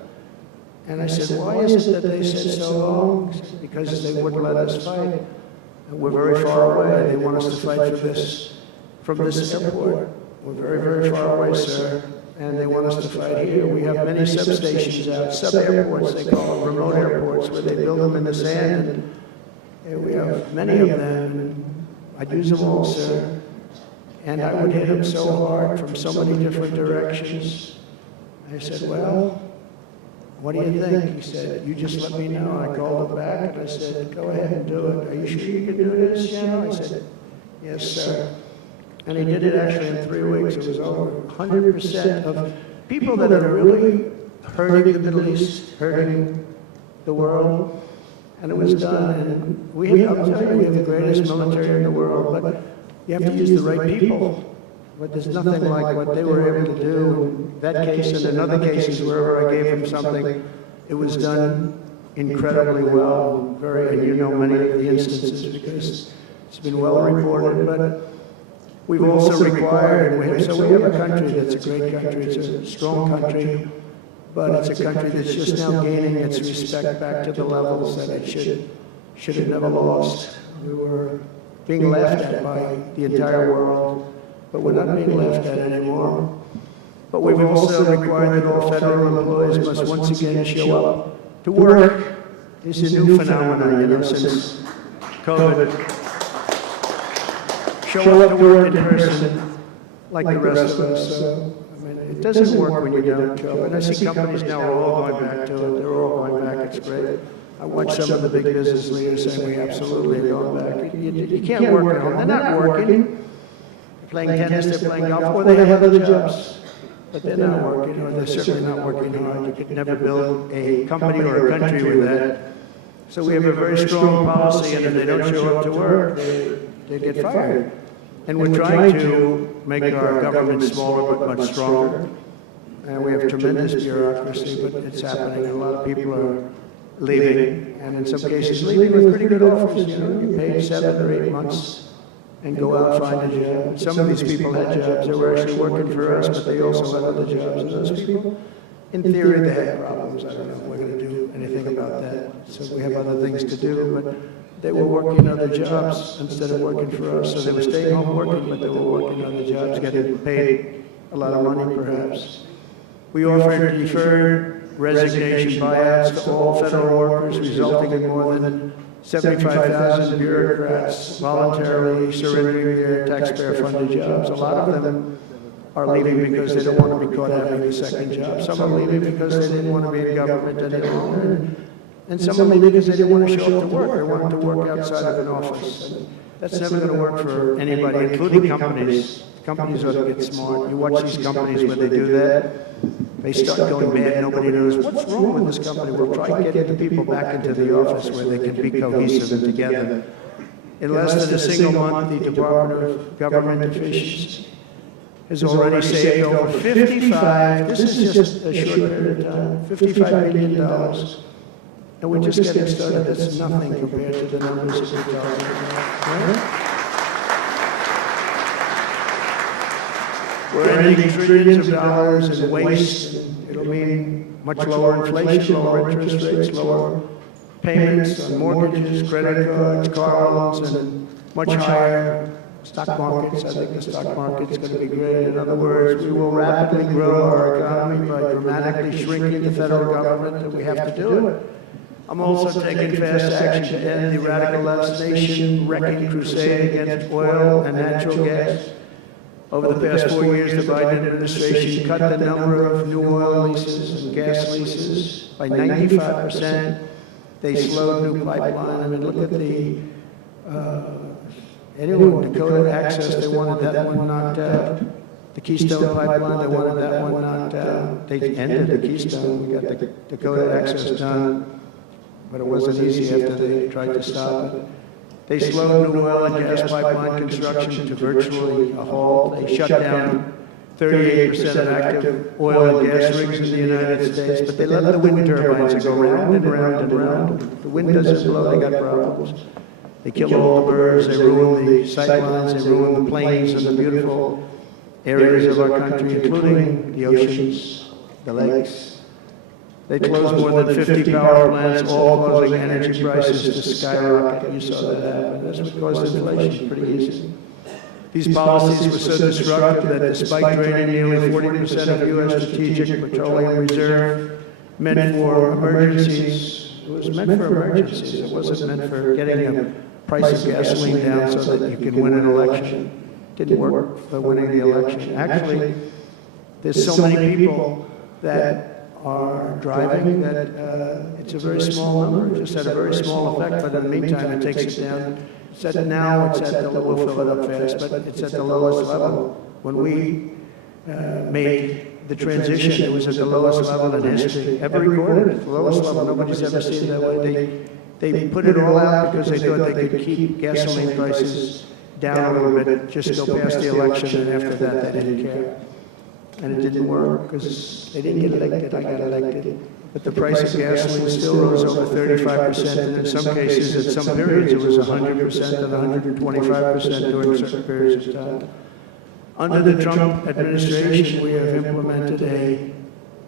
And I said, why is it that they said so long? Because they wouldn't let us fight. And we're very far away. They want us to fight from this airport. We're very, very far away, sir, and they want us to fight here. We have many substations out, sub-airports, they call them, remote airports, where they build them in the sand, and we have many of them, and I'd use them all, sir. And I would hit them so hard from so many different directions. I said, well, what do you think? He said, you just let me know. I called him back, and I said, go ahead and do it. Are you sure you can do this, General? I said, yes, sir. And he did it actually in 3 weeks. It was over 100% of people that are really hurting the Middle East, hurting the world. And it was done. And we have the greatest military in the world, but you have to use the right people. But there's nothing like what they were able to do in that case and in other cases wherever I gave them something. It was done incredibly well. And you know many of the instances because it's been well reported. But we've also required, we have a country that's a great country, it's a strong country, but it's a country that's just now gaining its respect back to the levels that it should have never lost. We were being laughed at by the entire world, but we're not being laughed at anymore. But we've also required that all federal employees must once again show up to work. This is a new phenomenon, you know, since COVID. Show up to work in person like the rest of us. I mean, it doesn't work when you don't show up. And I see companies now are all going back to it. They're all going back. It's great. I watch some of the big business leaders saying we absolutely are going back. You can't work at home. They're not working. They're playing tennis, they're playing golf, or they have other jobs. But they're not working, or they're certainly not working hard. You could never build a company or a country with that. So we have a very strong policy, and if they don't show up to work, they get fired. And we're trying to make our government smaller but much stronger. and we have tremendous bureaucracy, but it's happening. A lot of people are leaving, and in some cases leaving with pretty good offers. You know, you paid 7 or 8 months and go out and find a job. Some of these people had jobs. They were actually working for us, but they also had other jobs. And those people, in theory, they had problems. I don't know if we're going to do anything about that. So we have other things to do, but they were working other jobs instead of working for us. So they were staying home working, but they were working other jobs, getting paid a lot of money, perhaps. We offered deferred resignation buyouts to all federal workers, resulting in more than 75,000 bureaucrats voluntarily surrendering their taxpayer-funded jobs. A lot of them are leaving because they don't want to be caught having a second job. Some are leaving because they didn't want to be in government any longer. And some are leaving because they didn't want to show up to work. They wanted to work outside of an office. And that's never going to work for anybody, including companies. Companies ought to get smart. You watch these companies where they do that, they start going mad. Nobody knows what's wrong with this company. We'll try getting the people back into the office where they can be cohesive and together. In less than a single month, the Department of Government Efficiency has already saved over 55, this is just a short period of time, $55 billion. And we're just getting started. That's nothing compared to the numbers that we're talking about. We're ending trillions of dollars in waste. It'll mean much lower inflation, lower interest rates, lower payments on mortgages, credit cards, car loans, and much higher stock markets. I think the stock market's going to be great. In other words, we will rapidly grow our economy by dramatically shrinking the federal government, and we have to do it. I'm also taking fast action to end the radical nation-wrecking crusade against oil and natural gas. Over the past 4 years, the Biden administration cut the number of new oil leases and gas leases by 95%. They slowed new pipeline. I mean, look at the Dakota Access, they wanted that one knocked out. The Keystone Pipeline, they wanted that one knocked out. They ended the Keystone. We got the Dakota Access done, but it wasn't easy after they tried to stop it. They slowed new oil and gas pipeline construction to virtually a halt. They shut down 38% of active oil and gas rigs in the United States, but they let the wind turbines go round and round and round. The wind doesn't blow, they got problems. They kill all the birds, they ruin the sightlines, they ruin the plains and the beautiful areas of our country, including the oceans, the lakes. They closed more than 50 power plants, all causing energy prices to skyrocket. You saw that happen. That's what caused inflation, pretty easy. These policies were so disruptive that despite draining nearly 40% of U.S. strategic petroleum reserve, meant for emergencies, it was meant for emergencies. It wasn't meant for getting the price of gasoline down so that you can win an election. It didn't work for winning the election. Actually, there's so many people that are driving that it's a very small number. It just had a very small effect, but in the meantime, it takes it down. Now it's at the, we'll fill it up fast, but it's at the lowest level. When we made the transition, it was at the lowest level in history, ever recorded, the lowest level. Nobody's ever seen it that way. They put it all out because they thought they could keep gasoline prices down a little bit, just go past the election, and after that, they didn't care. And it didn't work because they didn't get elected, I got elected. But the price of gasoline still rose over 35%, and in some cases, at some periods, it was 100% and 125% during certain periods of time. Under the Trump administration, we have implemented a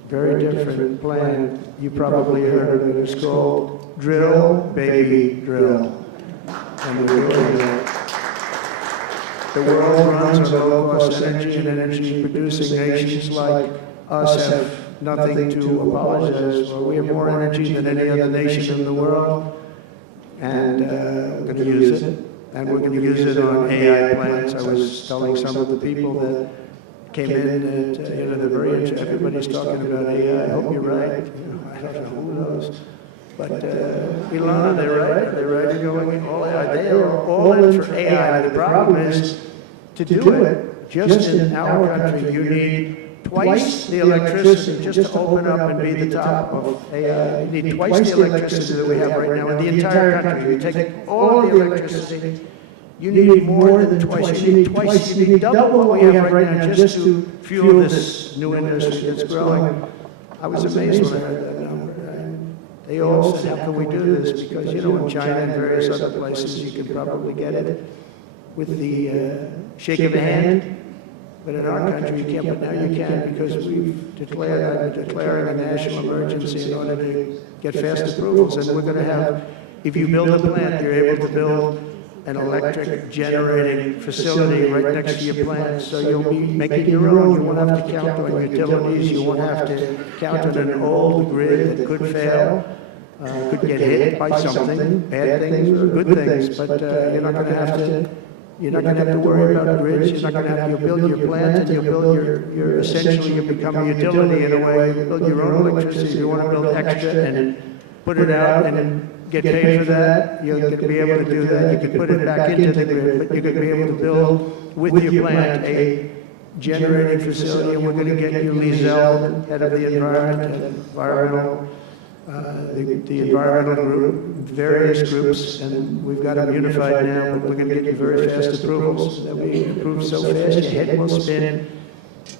very different plan. You probably heard of it. It's called Drill, Baby, Drill. And we're doing that. The world runs on low-cost energy, and energy-producing nations like us have nothing to apologize for. We have more energy than any other nation in the world, and we're going to use it. And we're going to use it on AI plants. I was telling some of the people that came in that, they're very interested. Everybody's talking about AI. I hope you're right. I don't know, who knows. But Ilana, they're right. They're right going all AI. They are all in for AI. The problem is, to do it, just in our country, you need twice the electricity just to open up and be the top of AI. You need twice the electricity that we have right now in the entire country. You take all of the electricity you need more than twice. You need twice, you need double what we have right now just to fuel this new industry that's growing. I was amazed when I heard that number. And they all said, how can we do this? Because, you know, in China and various other places, you can probably get it with the shake of a hand. But in our country, you can't, but now you can because we've declaring a national emergency in order to get fast approvals. And we're going to have, if you build a plant, you're able to build an electric generating facility right next to your plant. So you'll be making your own. You won't have to count on utilities. You won't have to count on an old grid that could fail, could get hit by something, bad things or good things. But you're not going to have to. You're not going to have to worry about grids. You're not going to have to build your plant, and you'll build your essentially you become a utility in a way. You build your own electricity. If you want to build extra and put it out and get paid for that, you'll be able to do that. You can put it back into the grid, but you're going to be able to build with your plant a generating facility. And we're going to get you Lee Zell, head of the environmental. The environmental group, various groups, and we've got them unified now, but we're going to get you very fast approvals. They'll be approved so fast, your head will spin,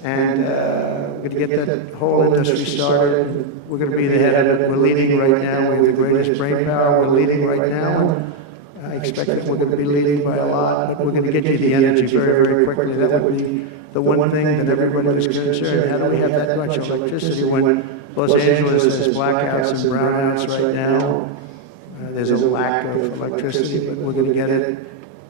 and we're going to get that whole industry started. We're going to be the head of it. We're leading right now. We have the greatest brain power. We're leading right now, and I expect that we're going to be leading by a lot, but we're going to get you the energy very, very quickly. That would be the one thing that everybody was concerned. How do we have that much electricity when Los Angeles has blackouts and brownouts right now? There's a lack of electricity, but we're going to get it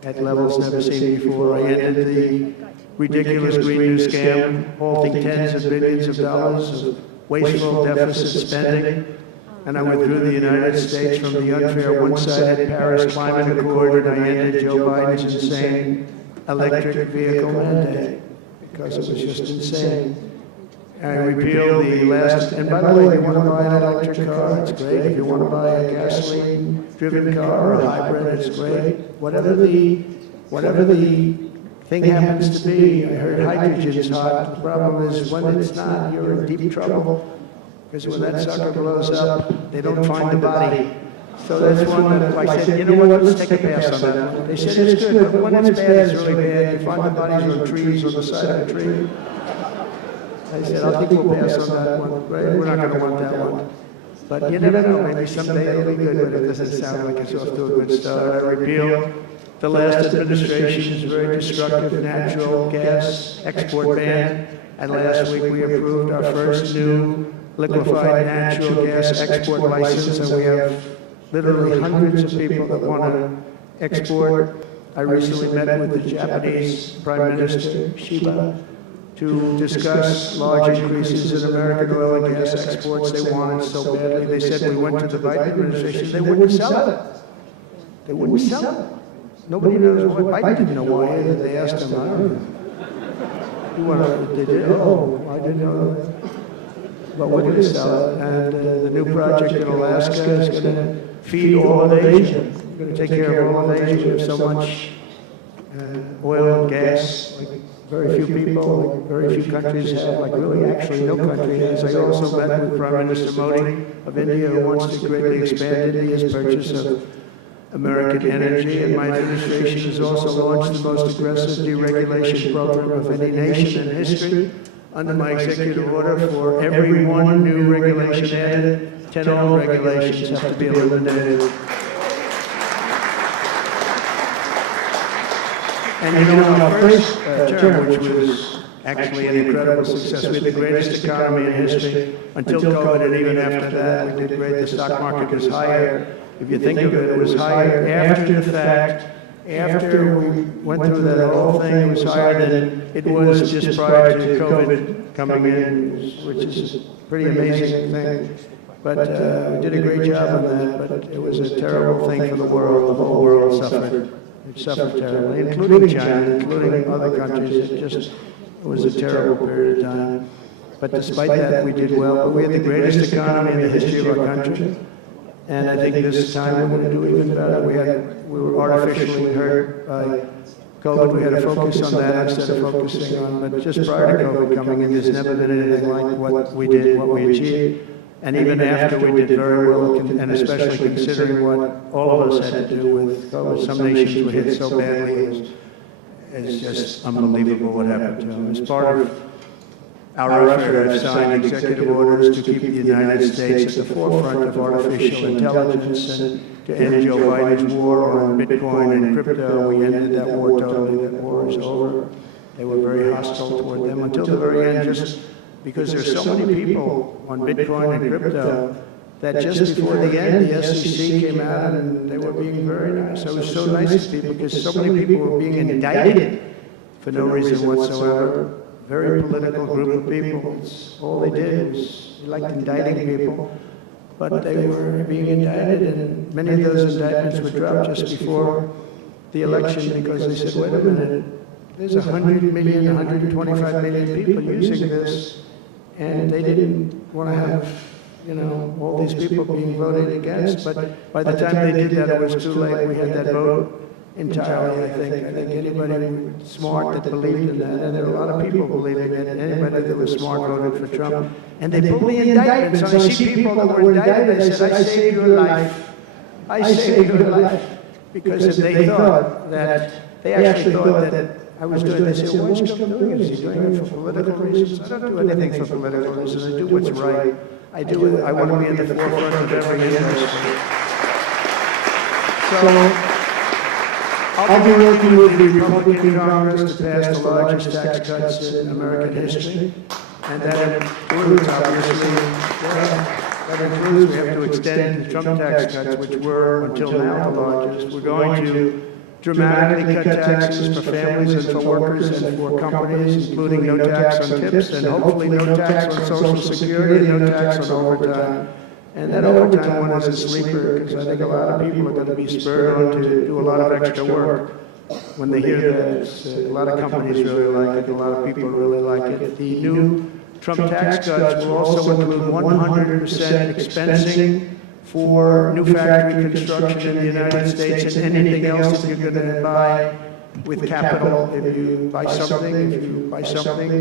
at levels never seen before. I ended the ridiculous Green New scam, halting tens of billions of dollars of wasteful deficit spending, and I withdrew the United States from the unfair one-sided Paris Climate Accord, and I ended Joe Biden's insane electric vehicle mandate because it was just insane. I repealed the last, and by the way, if you want to buy an electric car, it's great. If you want to buy a gasoline-driven car or a hybrid, it's great. Whatever the thing happens to be, I heard hydrogen's hot. The problem is when it's not, you're in deep trouble. Because when that sucker blows up, they don't find the body. So that's one that I said, you know what, let's take a pass on that one. They said it's good, but when it's bad, it's really bad. You find the bodies on trees on the side of a tree. I said, I think we'll pass on that one. We're not going to want that one. But you never know, maybe someday it'll be good, but it doesn't sound like it's off to a good start. I repealed the last administration's very destructive natural gas export ban, and last week we approved our first new liquefied natural gas export license, and we have literally hundreds of people that want to export. I recently met with the Japanese Prime Minister, Shiba, to discuss large increases in American oil and gas exports. They wanted so badly. They said we went to the Biden administration, they wouldn't sell it. They wouldn't sell it. Nobody knows why. Biden didn't know why either. They asked him, I don't know. You want to, they did? Oh, I didn't know that. But we're going to sell it. And the new project in Alaska is going to feed all of Asia. We're going to take care of all of Asia. We have so much oil and gas, like very few people, like very few countries have, like really actually no country has. I also met with Prime Minister Modi of India, who wants to greatly expand India's purchase of American energy, and my administration has also launched the most aggressive deregulation program of any nation in history. Under my executive order, for every one new regulation added, 10 old regulations have to be eliminated. And you know, in our first term, which was actually an incredible success, we had the greatest economy in history until COVID, and even after that, we did great. The stock market was higher. If you think of it, it was higher after the fact. After we went through that whole thing, it was higher than it was just prior to COVID coming in, which is a pretty amazing thing. But we did a great job on that, but it was a terrible thing for the world. The whole world suffered. It suffered terribly, including China, including other countries. It was a terrible period of time. But despite that, we did well. But we had the greatest economy in the history of our country. And I think this time we're going to do even better. We were artificially hurt by COVID. We had to focus on that instead of focusing on, but just prior to COVID coming in, there's never been anything like what we did, what we achieved. And even after, we did very well, and especially considering what all of us had to do with COVID. Some nations were hit so badly, it's just unbelievable what happened to them. As part of our effort, I've signed executive orders to keep the United States at the forefront of artificial intelligence and to end Joe Biden's war on Bitcoin and crypto. We ended that war totally. That war is over. They were very hostile toward them until the very end, just because there's so many people on Bitcoin and crypto that just before the end, the SEC came out and they were being very nice. I was so nice to people because so many people were being indicted for no reason whatsoever. Very political group of people. It's all they did was they liked indicting people, but they were being indicted, and many of those indictments were dropped just before the election because they said, wait a minute, there's 100 million, 125 million people using this, and they didn't want to have, all these people being voted against. But by the time they did that, it was too late. We had that vote entirely, I think. I think anybody smart that believed in that, and there were a lot of people believing it, anybody that was smart voted for Trump. And they pulled the indictments. So I see people that were indicted, they said, I saved your life. I saved your life. Because if they thought that, they actually thought that I was doing this, they said, why is Trump doing it? Is he doing it for political reasons? I don't do anything for political reasons. I do what's right. I do it. I want to be at the forefront of every industry. So, I'll be working with the Republican Congress to pass the largest tax cuts in American history, and that includes, obviously, we have to extend the Trump tax cuts, which were, until now, the largest. We're going to dramatically cut taxes for families and for workers and for companies, including no tax on tips, and hopefully no tax on Social Security, and no tax on overtime. And that overtime one is a sleeper, because I think a lot of people are going to be spurred on to do a lot of extra work when they hear that. A lot of companies really like it, a lot of people really like it. The new Trump tax cuts will also include 100% expensing for new factory construction in the United States and anything else that you're going to buy with capital. If you buy something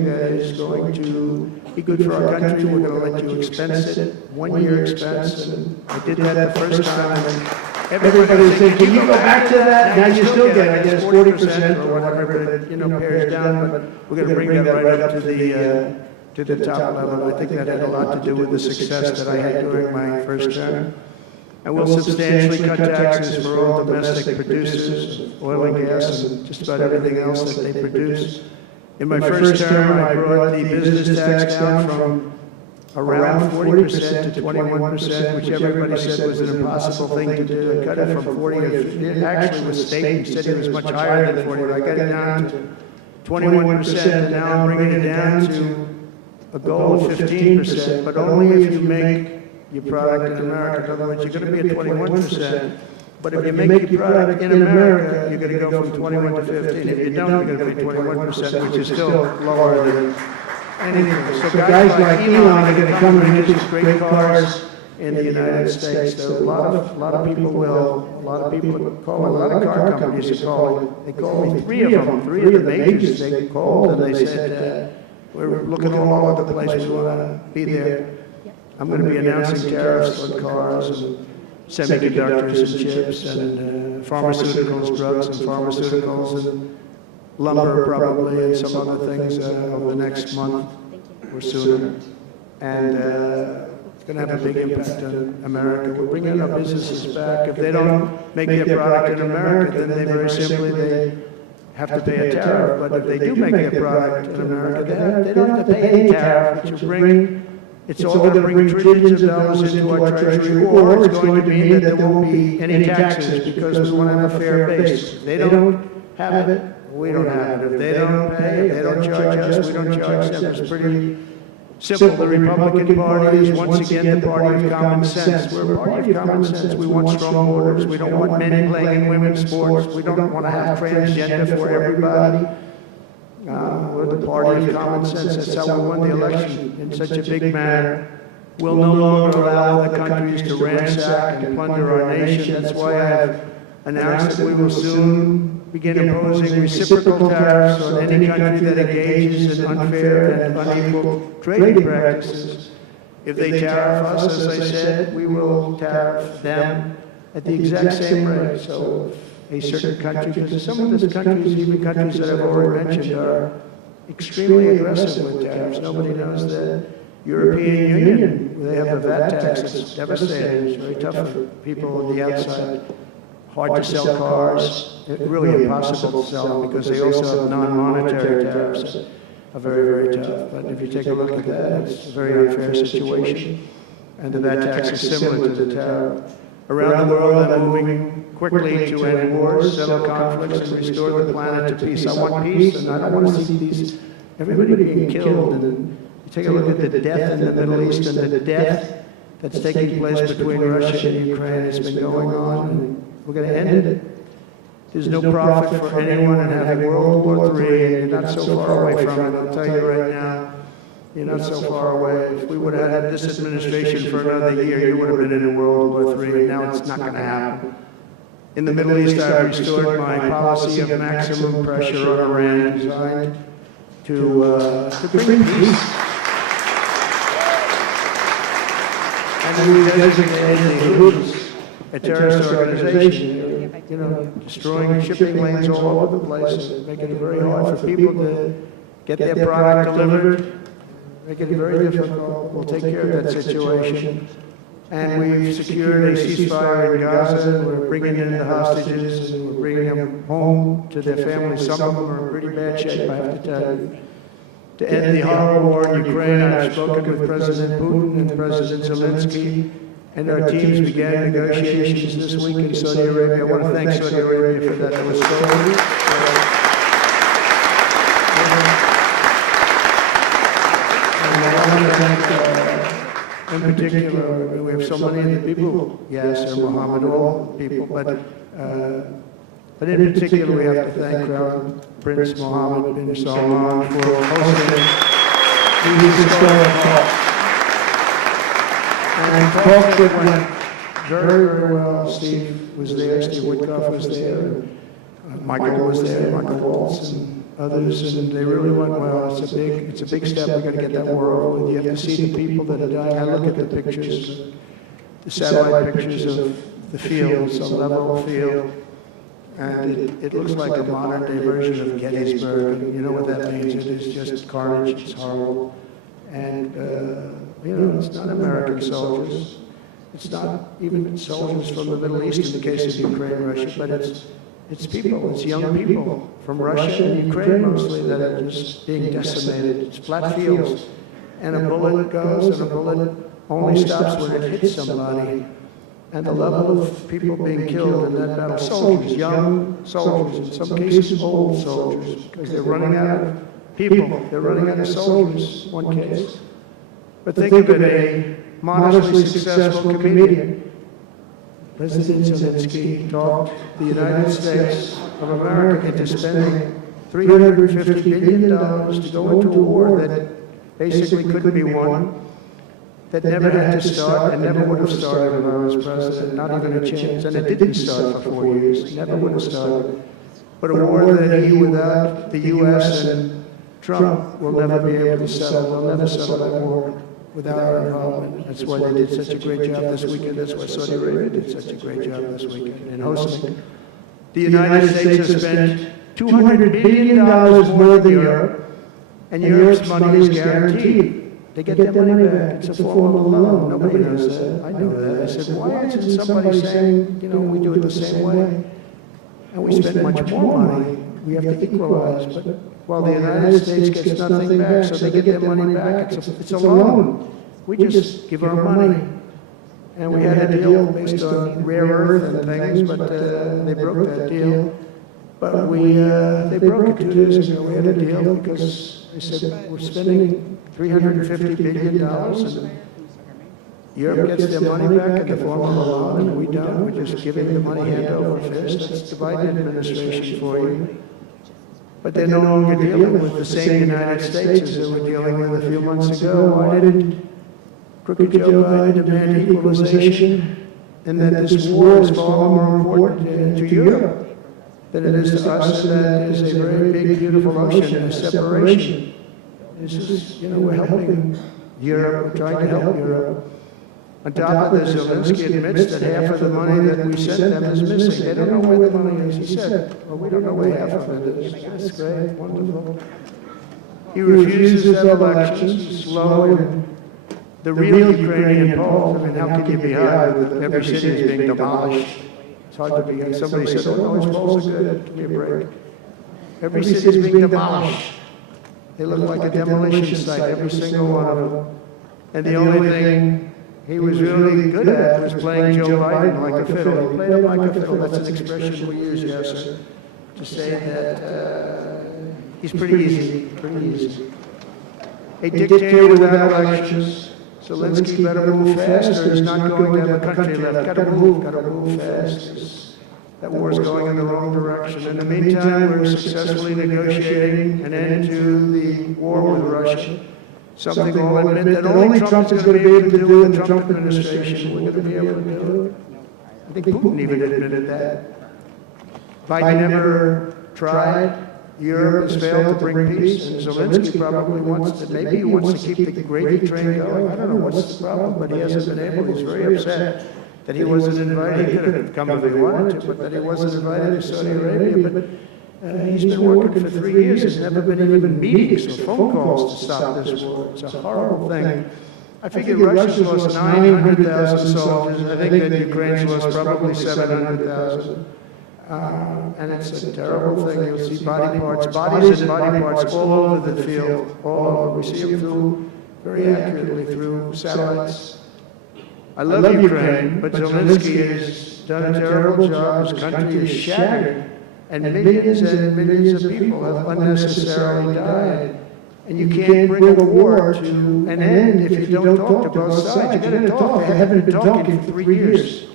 that is going to be good for our country, we're going to let you expense it, 1 year expense. And I did that the first time, and everybody said, can you go back to that? Now you still get, I guess, 40% or whatever, but pares down. But we're going to bring that right up to the top level. I think that had a lot to do with the success that I had during my first term. And we'll substantially cut taxes for all domestic producers of oil and gas and just about everything else that they produce. In my first term, I brought the business tax down from around 40% to 21%, which everybody said was an impossible thing to do. I cut it from 40 to 50. It actually was state said it was much higher than 40. I got it down to 21%, and now I'm bringing it down to a goal of 15%, but only if you make your product in America. In other words, you're going to be at 21%, but if you make your product in America, you're going to go from 21 to 15. If you don't, you're going to be 21%, which is still lower than anything. So guys like Elon are going to come and make these great cars in the United States. So a lot of people will, a lot of car companies are calling. They called me, three of the majors. They called and they said, we're looking all over the place. We want to be there. I'm going to be announcing tariffs on cars and semiconductors and chips and pharmaceuticals, drugs and pharmaceuticals and lumber probably and some other things over the next month or sooner. And it's going to have a big impact on America. We're bringing our businesses back. If they don't make their product in America, then they very simply they have to pay a tariff. But if they do make their product in America, they don't have to pay any tariff, which will bring. It's all going to bring trillions of dollars into our treasury, or it's going to mean that there won't be any taxes because we want to have a fair base. If they don't have it, we don't have it. If they don't pay, if they don't charge us, we don't charge them. It's pretty simple. The Republican Party is once again the party of common sense. We're a party of common sense. We want strong borders. We don't want men playing in women's sports. We don't want to have transgender for everybody. We're the party of common sense. That's how we won the election in such a big manner. We'll no longer allow other countries to ransack and plunder our nation. That's why I have announced that we will soon begin imposing reciprocal tariffs on any country that engages in unfair and unequal trading practices. If they tariff us, as I said, we will tariff them at the exact same rate. So if a certain country, because some of these countries, even countries that I've already mentioned, are extremely aggressive with tariffs. Nobody knows that. European Union, they have a VAT tax. It's devastating. It's very tough for people on the outside. Hard to sell cars. It's really impossible to sell them because they also have non-monetary tariffs that are very, very tough. But if you take a look at that, it's a very unfair situation. And the VAT tax is similar to the tariff. Around the world, I'm moving quickly to end wars, settle conflicts, and restore the planet to peace. I want peace, and I don't want to see everybody being killed. And you take a look at the death in the Middle East and the death that's taking place between Russia and Ukraine. It's been going on, and we're going to end it. There's no profit for anyone in having World War III, and you're not so far away from it. I'll tell you right now, you're not so far away. If we would have had this administration for another year, you would have been in World War III, and now it's not going to happen. In the Middle East, I've restored my policy of maximum pressure on Iran, designed to bring peace. And we designated the Houthis a terrorist organization, you know, destroying shipping lanes all over the place, making it very hard for people to get their product delivered, making it very difficult. We'll take care of that situation. And we've secured a ceasefire in Gaza. We're bringing in the hostages, and we're bringing them home to their families. Some of them are in pretty bad shape, I have to tell you. To end the horrible war in Ukraine, I've spoken with President Putin and President Zelensky, and our teams began negotiations this week in Saudi Arabia. I want to thank Saudi Arabia for that. That was so and I want to thank, in particular, we have so many of the people, Yasser, Mohammed, all the people, but in particular, we have to thank Crown Prince Mohammed bin Salman for hosting these historic talks. And talks that went very, very well. Steve was there, Steve Woodcock was there, Michael was there, Michael Waltz and others, and they really went well. It's a big step. We've got to get that war over with. You have to see the people that are dying. I look at the pictures, the satellite pictures of the field. It's a level field. And it looks like a modern-day version of Gettysburg. And you know what that means. It is just carnage. It's horrible. And, you know, it's not American soldiers. It's not even soldiers from the Middle East in the case of Ukraine, Russia, but it's people. It's young people from Russia and Ukraine mostly that are just being decimated. It's flat fields. And a bullet goes, and a bullet only stops when it hits somebody. And the level of people being killed in that battle, soldiers, young soldiers, in some cases old soldiers, because they're running out of people, they're running out of soldiers, one case. But think of it, a modestly successful comedian. President Zelensky talked the United States of America into spending $350 billion to go into a war that basically couldn't be won, that never had to start and never would have started when I was president, not even a chance. And it didn't start for 4 years, never would have started. But a war that he, without the U.S. and Trump, will never be able to settle. They'll never settle that war without our involvement. That's why they did such a great job this weekend. That's why Saudi Arabia did such a great job this weekend in hosting. The United States has spent $200 billion more than Europe, and Europe's money is guaranteed. They get their money back. It's a form of loan. Nobody knows that. I know that. I said, why isn't somebody saying, you know, we do it the same way? And we spend much more money. We have to equalize. But while the United States gets nothing back, so they get their money back. It's a loan. We just give our money. And we had a deal based on rare earth and things, but they broke that deal. But they broke it 2 years ago. We had a deal because they said, we're spending $350 billion, and Europe gets their money back in the form of a loan, and we don't. We're just giving the money hand over fist. That's the Biden administration for you. But they're no longer dealing with the same United States as they were dealing with a few months ago. Why didn't crooked Joe Biden demand equalization, and that this war is far more important to Europe than it is to us, and that is a very big, beautiful ocean, a separation. This is, you know, we're helping Europe, we're trying to help Europe. On top of this, Zelensky admits that half of the money that we sent them is missing. They don't know where the money is. He said, well, we don't know where half of it is. That's great, wonderful. He refuses to have elections, slow, and the real Ukrainian polls, I mean, how can you be high with every city is being demolished? It's hard to be. Somebody said, oh, no, his polls are good. Give me a break. Every city is being demolished. They look like a demolition site, every single one of them. And the only thing he was really good at was playing Joe Biden like a fiddle. He played him like a fiddle. That's an expression we use, yes, sir, to say that he's pretty easy, pretty easy. A dictator without elections. Zelensky better move faster. He's not going to have a country left. Gotta move fast. That war's going in the wrong direction. In the meantime, we're successfully negotiating an end to the war with Russia. Something I'll admit that only Trump is going to be able to do in the Trump administration. We're going to be able to do it. I think Putin even admitted that. Biden never tried. Europe has failed to bring peace, and Zelensky probably wants to, maybe he wants to keep the gravy train going. I don't know what's the problem, but he hasn't been able. He's very upset that he wasn't invited. He could have come if he wanted to, but that he wasn't invited to Saudi Arabia. But he's been working for 3 years. There's never been even meetings or phone calls to stop this war. It's a horrible thing. I figure Russia's lost 900,000 soldiers. I think that Ukraine's lost probably 700,000. And it's a terrible thing. You'll see bodies and body parts all over the field, all over. We see them through, very accurately through satellites. I love Ukraine, but Zelensky has done a terrible job. His country is shattered, and millions of people have unnecessarily died. And you can't bring a war to an end if you don't talk to both sides. You've got to talk. They haven't been talking for 3 years.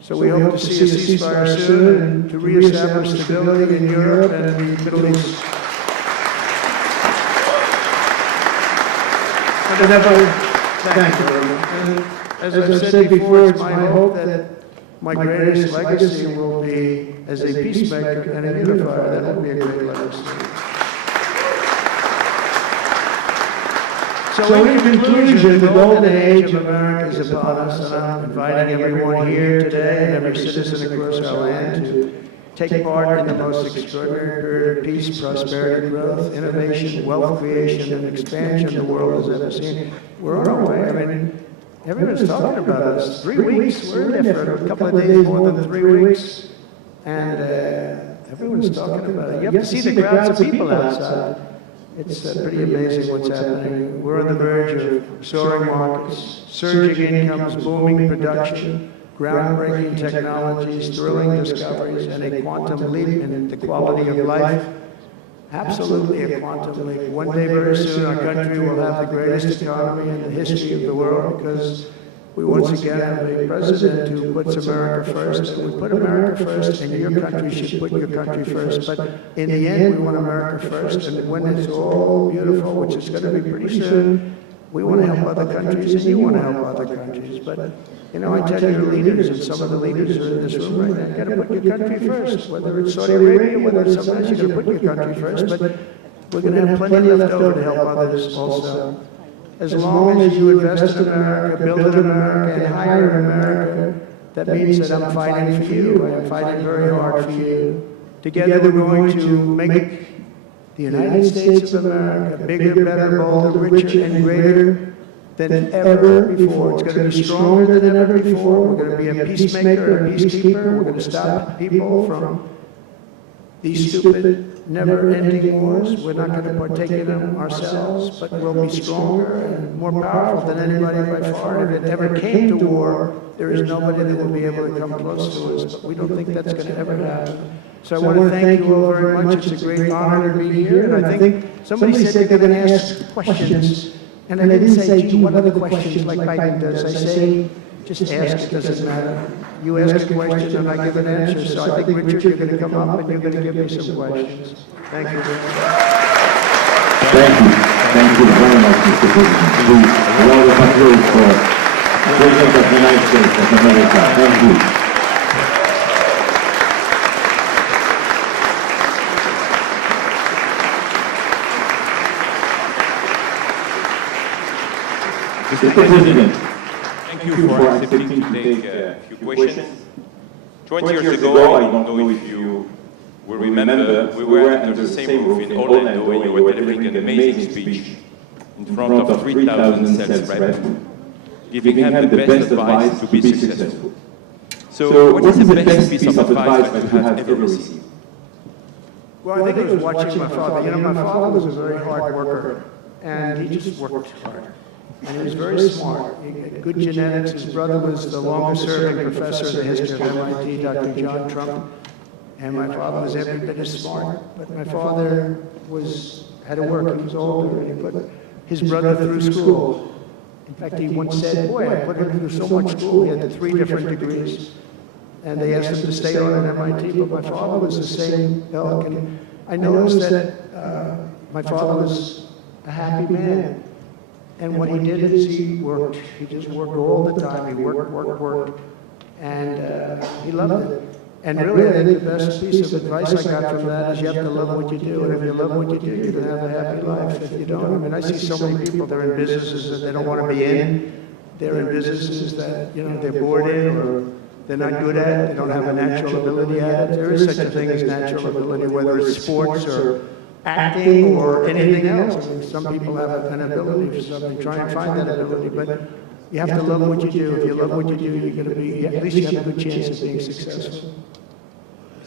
So we hope to see a ceasefire soon and to reestablish stability in Europe and the Middle East. Thank you very much. As I've said before, it's my hope that my greatest legacy will be as a peacemaker and a unifier. That will be a great legacy. So in conclusion, the golden age of America is upon us, and I'm inviting everyone here today and every citizen across our land to take part in the most extraordinary period of peace, prosperity, growth, innovation, wealth creation, and expansion the world has ever seen. We're on our way. I mean, everyone's talking about us. 3 weeks, we're in there for a couple of days, more than 3 weeks, and everyone's talking about it. You have to see the crowds of people outside. It's pretty amazing what's happening. We're on the verge of soaring markets, surging incomes, booming production, groundbreaking technologies, thrilling discoveries, and a quantum leap in the quality of life. Absolutely a quantum leap. One day very soon our country will have the greatest economy in the history of the world because we once again have a president who puts America first, and we put America first, and your country should put your country first. But in the end, we want America first, and when it's all beautiful, which is going to be pretty soon, we want to help other countries, and you want to help other countries. But, you know, I tell your leaders, and some of the leaders are in this room right now, you've got to put your country first, whether it's Saudi Arabia, whether it's something else, you've got to put your country first, but we're going to have plenty left over to help others also. As long as you invest in America, build in America, and hire in America, that means that I'm fighting for you. I'm fighting very hard for you. Together we're going to make the United States of America bigger, better, bolder, richer, and greater than ever before. It's going to be stronger than ever before. We're going to be a peacemaker, a peacekeeper. We're going to stop people from these stupid, never-ending wars. We're not going to partake in them ourselves, but we'll be stronger and more powerful than anybody by far. And if it ever came to war, there is nobody that will be able to come close to us, but we don't think that's going to ever happen. So I want to thank you all very much. It's a great honor to be here, and I think somebody said they're going to ask questions, and I didn't say, gee, what other questions like Biden does. I say, just ask, it doesn't matter. You ask a question and I give an answer. So I think, Richard, you're going to come up and you're going to give me some questions. Thank you. Thank you. Thank you very much, Mr. President. We round of applause for President of the United States of America. Thank you. Mr. President, Thank you for accepting to take a few questions. 20 years ago, I don't know if you will remember, we were under the same roof in Orlando when you were delivering an amazing speech in front of 3,000 sales reps, giving them the best advice to be successful. So, what is the best piece of advice that you have ever received? Well, I think it was watching my father. You know, my father was a very hard worker, and he just worked hard. And he was very smart. He had good genetics. His brother was the longest-serving professor in the history of MIT, Dr. John Trump. And my father was every bit as smart. But my father had to work. He was older, and he put his brother through school. In fact, he once said, "Boy, I put him through so much school." He had 3 different degrees. And they asked him to stay on at MIT, but my father was the same ilk. And I noticed that my father was a happy man. And what he did is he worked. He just worked all the time. He worked. And he loved it. And really, I think the best piece of advice I got from that is you have to love what you do. And if you love what you do, you're going to have a happy life. If you don't, I mean, I see so many people, they're in businesses that they don't want to be in. They're in businesses that, you know, they're bored in or they're not good at, they don't have a natural ability at it. There is such a thing as natural ability, whether it's sports or acting or anything else. I mean, some people have an ability for something, try and find that ability, but you have to love what you do. If you love what you do, you're going to be, at least you have a good chance of being successful.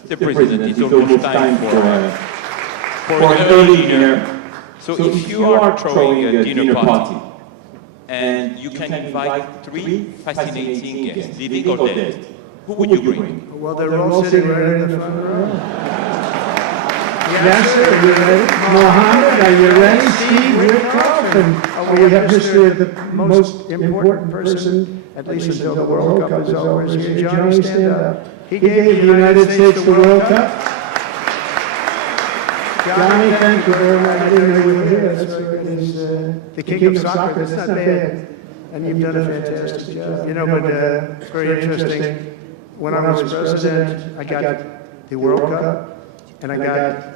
Mr. President, it's almost time for an early dinner. So if you are throwing a dinner party, and you can invite 3 fascinating guests, living or dead, who would you bring? Well, they're all sitting right in the front row. Yes, sir. Are you ready? Mohammed, are you ready? Steve, Rick, and we have history of the most important person, at least until the World Cup is over, is here. Johnny, stand up. He gave the United States the World Cup. Johnny, thank you very much. I didn't know you were here. That's very good. He's the king of soccer. That's not bad. And you've done a fantastic job. You know, but it's very interesting. When I was president, I got the World Cup, and I got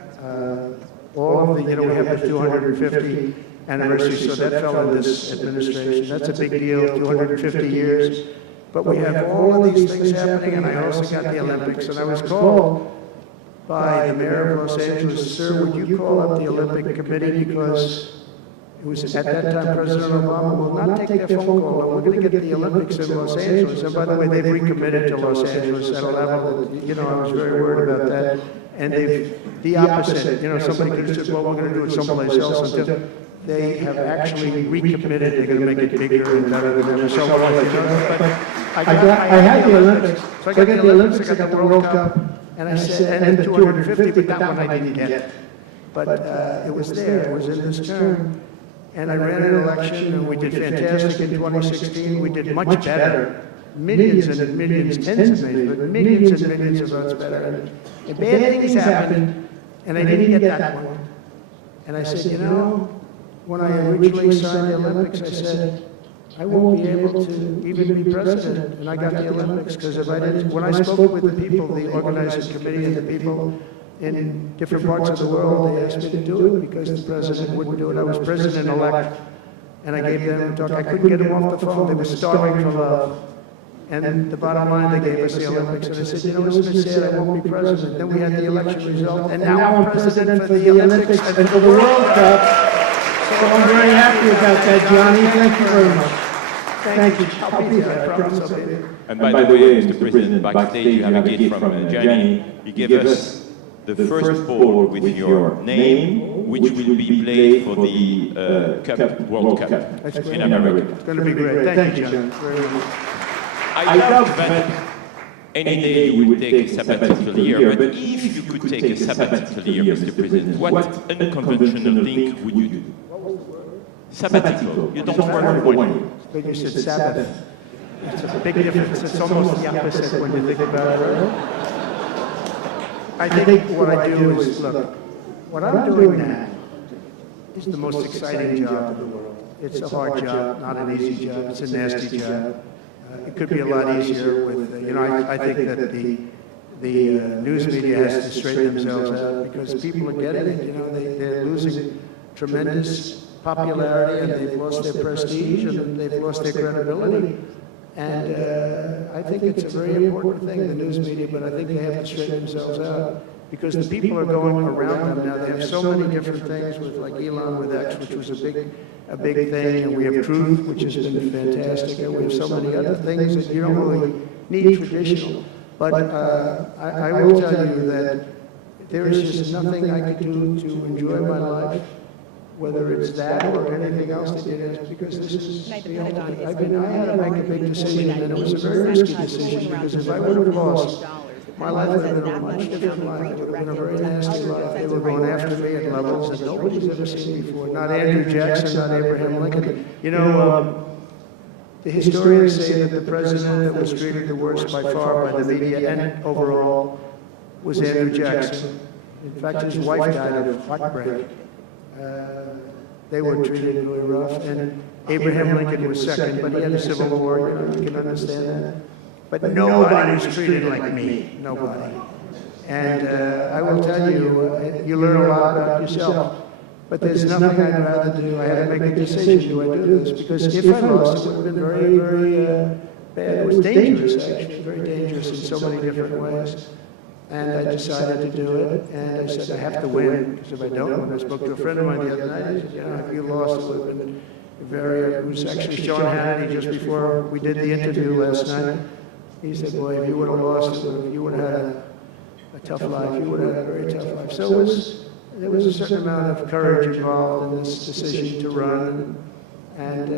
all of the, you know, we have the 250 anniversary, so that fell in this administration. That's a big deal, 250 years. But we have all of these things happening, and I also got the Olympics. And I was called by the mayor of Los Angeles, "Sir, would you call up the Olympic Committee, because it was at that time President Obama will not take their phone call, and we're going to get the Olympics in Los Angeles." And by the way, they've recommitted to Los Angeles at a level that, you know, I was very worried about that. And they've, the opposite, you know, somebody could have said, "Well, we're going to do it someplace else." Until they have actually recommitted, they're going to make it bigger and better than ever. So, but I had the Olympics. So I got the Olympics, I got the World Cup. And I said, and the 250, but that one I didn't get. But it was there, it was in this term. And I ran an election, and we did fantastic in 2016. We did much better. Millions and millions, tens of millions, but millions and millions of votes better. And bad things happened, and I didn't get that one. And I said, you know, when I originally signed the Olympics, I said, I won't be able to even be president, and I got the Olympics, because if I didn't, when I spoke with the people, the organizing committee and the people in different parts of the world, they asked me to do it because the president wouldn't do it. I was president-elect, and I gave them a talk. I couldn't get them off the phone. They were starving for love. And the bottom line, they gave us the Olympics, and I said, you know, isn't it sad I won't be president? Then we had the election result, and now I'm president for the Olympics and for the World Cup. So I'm very happy about that, Johnny. Thank you very much. Thank you. I'll be there. I promise I'll be there. And by the way, Mr. President, backstage you have a gift from Gianni. He gave us the first ball with your name, which will be played for the World Cup in America. It's going to be great. Thank you, John. Very much. I doubt that any day you will take a sabbatical year, but if you could take a sabbatical year, Mr. President, what unconventional thing would you do? Sabbatical. You don't work for 1 year. But you said Sabbath. It's a big difference. It's almost the opposite when you think about it. I think what I do is, look, what I'm doing now is the most exciting job in the world. It's a hard job, not an easy job. It's a nasty job. It could be a lot easier with, you know, I think that the news media has to straighten themselves out because people are getting it. You know, they're losing tremendous popularity and they've lost their prestige and they've lost their credibility. And I think it's a very important thing, the news media, but I think they have to straighten themselves out because the people are going around them now. They have so many different things with like Elon with X, which was a big thing, and we have Truth, which has been fantastic, and we have so many other things that you don't really need traditional. But I will tell you that there is just nothing I could do to enjoy my life, whether it's that or anything else that it is, because this is the only, I had to make a big decision, and it was a very risky decision, because if I would have lost, my life would have been a much different life. It would have been a very nasty life. They were going after me at levels that nobody's ever seen before. Not Andrew Jackson, not Abraham Lincoln. You know, the historians say that the president that was treated the worst by far by the media and overall was Andrew Jackson. In fact, his wife died of heartbreak. They were treated really rough, and Abraham Lincoln was second, but he had a civil war, you can understand that. But nobody was treated like me, nobody. And I will tell you, you learn a lot about yourself, but there's nothing I'd rather do. I had to make a decision, do I do this? Because if I lost, it would have been very, very bad. It was dangerous, actually, very dangerous in so many different ways. And I decided to do it, and I said, I have to win, because if I don't win, I spoke to a friend of mine the other night, he said, you know, if you lost, it would have been very, it was actually Sean Hannity just before we did the interview last night. He said, boy, if you would have lost, you would have had a tough life, you would have had a very tough life. So there was a certain amount of courage involved in this decision to run, and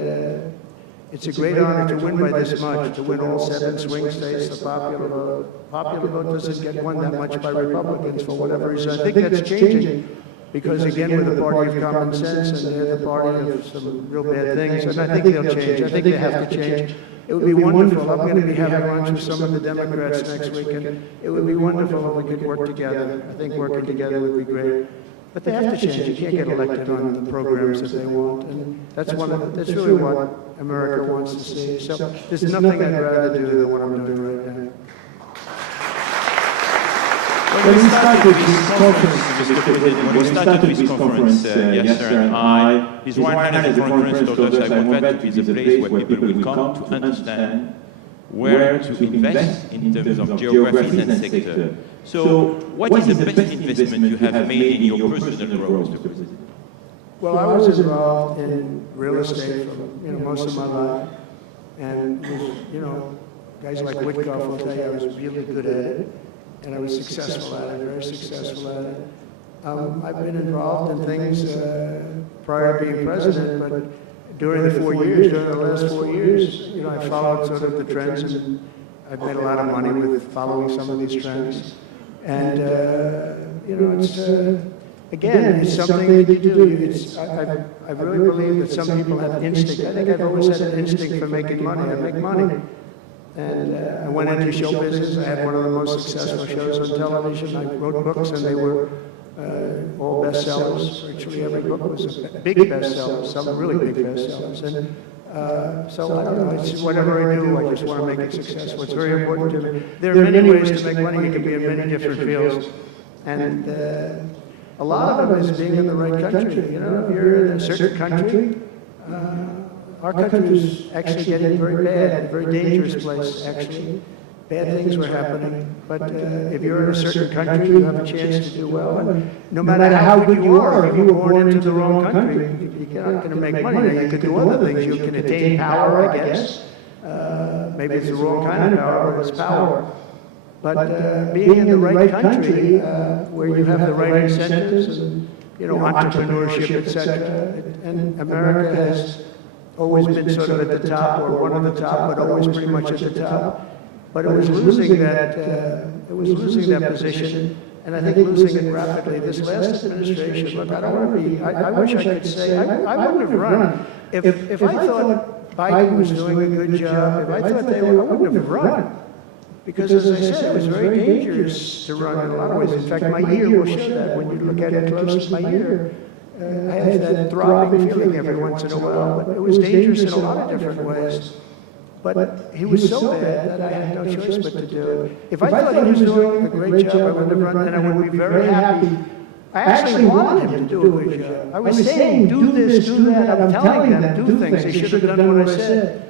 it's a great honor to win by this much, to win all 7 swing states, the popular vote. Popular vote doesn't get won that much by Republicans for whatever reason. I think that's changing because, again, we're the party of common sense and they're the party of some real bad things, and I think they'll change. I think they have to change. It would be wonderful. I'm going to be having lunch with some of the Democrats next week, and it would be wonderful if we could work together. I think working together would be great. But they have to change. You can't get elected on the programs that they want, and that's really what America wants to see. So there's nothing I'd rather do than what I'm doing right now. When we started this conference, yesterday, His Royal Highness the Conference told us I want that to be the place where people will come to understand where to invest in terms of geographies and sector. So, what is the best investment you have made in your personal growth, Mr. President? Well, I was involved in real estate for most of my life, and guys like Witkoff will tell you I was really good at it, and I was successful at it, very successful at it. I've been involved in things prior to being president, but during the last 4 years, I followed sort of the trends, and I've made a lot of money with following some of these trends. And, it's, again, it's something that you do. I really believe that some people have instinct. I think I've always had an instinct for making money. I make money. And I went into show business. I had one of the most successful shows on television. I wrote books, and they were all bestsellers. Virtually every book was a big bestseller, some really big bestsellers. And so I don't know, it's whatever I do, I just want to make it successful. It's very important to me. There are many ways to make money. You can be in many different fields. And a lot of it is being in the right country. If you're in a certain country, our country is actually getting very bad, a very dangerous place, actually. Bad things were happening, but if you're in a certain country, you have a chance to do well. And no matter how good you are, if you were born into the wrong country, you're not going to make money. Now, you can do other things. You can attain power, I guess. Maybe it's the wrong kind of power, but it's power. But being in the right country, where you have the right incentives and entrepreneurship, etc., and America has always been sort of at the top, or one of the top, but always pretty much at the top. But it was losing that position, and I think losing it rapidly. This last administration, look, I don't want to be, I wish I could say, I wouldn't have run. If I thought Biden was doing a good job, if I thought they were, I wouldn't have run. Because as I said, it was very dangerous to run in a lot of ways. In fact, my ear will show that. When you look at it close, my ear, I had that throbbing feeling every once in a while, but it was dangerous in a lot of different ways. But he was so bad that I had no choice but to do it. If I thought he was doing a great job, I wouldn't have run, and I would be very happy I actually wanted him to do a good job. I was saying, do this, do that. I'm telling them, do things. They should have done what I said.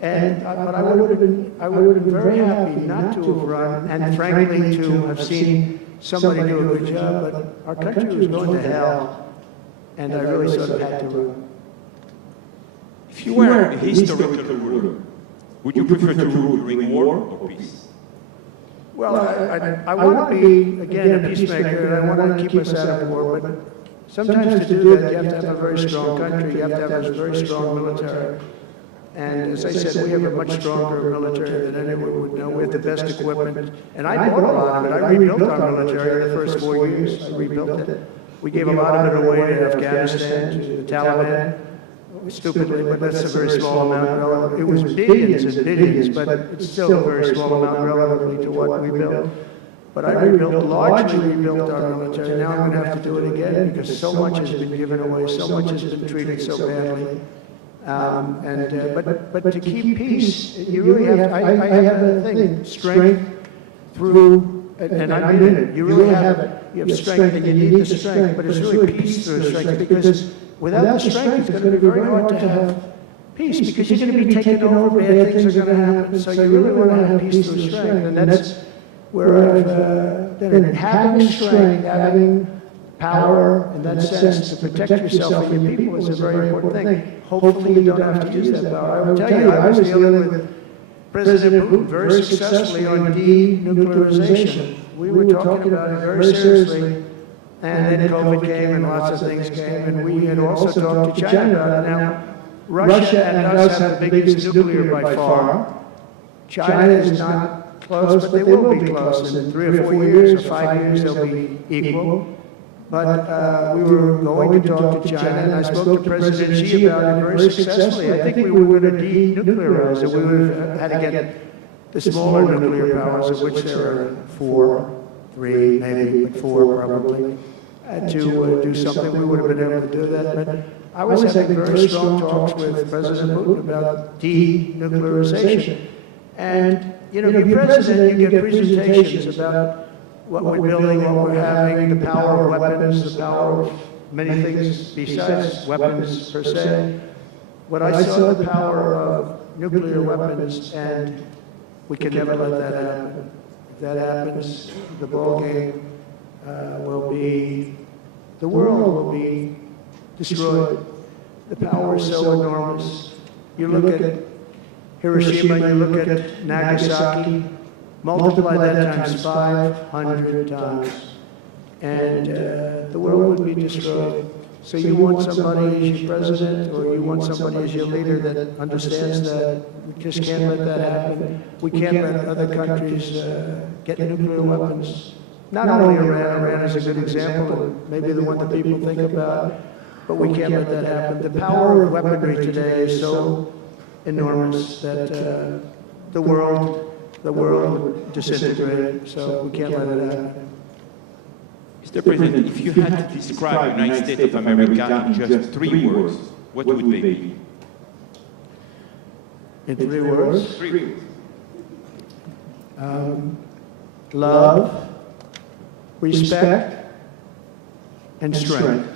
But I would have been very happy not to have run, and frankly, to have seen somebody do a good job. But our country was going to hell, and I really sort of had to run. If you were a historical ruler, would you prefer to rule during war or peace? Well, I want to be, again, a peacemaker, and I want to keep us out of war, but sometimes to do that, you have to have a very strong country, you have to have a very strong military. And as I said, we have a much stronger military than anyone would know. We have the best equipment. And I bought a lot of it. I rebuilt our military in the first 4 years. I rebuilt it. We gave a lot of it away to Afghanistan, to the Taliban. Stupidly, but that's a very small amount. It was billions and billions, but it's still a very small amount relatively to what we built. But I largely rebuilt our military. Now I'm going to have to do it again because so much has been given away, so much has been treated so badly. But to keep peace, you really have. I have a thing: strength through, and I mean it. You really have it. You have strength, and you need the strength, but it's really peace through strength because without the strength, it's going to be very hard to have peace because you're going to be taken over, bad things are going to happen. So you really want to have peace through strength, and that's where I've done it. Having strength, having power in that sense to protect yourself and your people is a very important thing. Hopefully you don't have to use that power. I will tell you, I was dealing with President Putin very successfully on denuclearization. We were talking about it very seriously, and then COVID came and lots of things came, and we had also talked to China about it. Now, Russia and us have the biggest nuclear by far. China is not close, but they will be close. In 3 or 4 years or 5 years, they'll be equal. But we were going to talk to China, and I spoke to President Xi about it very successfully. I think we were going to denuclearize it. We would have had to get the smaller nuclear powers, of which there are 4, 3, maybe, but 4 probably, to do something. We would have been able to do that. But I was having very strong talks with President Putin about denuclearization. And, you know, you're president, you get presentations about what we're building, what we're having, the power of weapons, the power of many things besides weapons per se. But I saw the power of nuclear weapons, and we can never let that happen. If that happens, the ball game will be, the world will be destroyed. The power is so enormous. You look at Hiroshima, you look at Nagasaki, multiply that times 500 times, and the world would be destroyed. So you want somebody as your president, or you want somebody as your leader that understands that we just can't let that happen. We can't let other countries get nuclear weapons. Not only Iran, Iran is a good example, maybe the one that people think about, but we can't let that happen. The power of weaponry today is so enormous that the world would disintegrate, so we can't let it happen. Mr. President, if you had to describe the United States of America in just 3 words, what would they be? In 3 words? 3 words. Love, respect, and strength.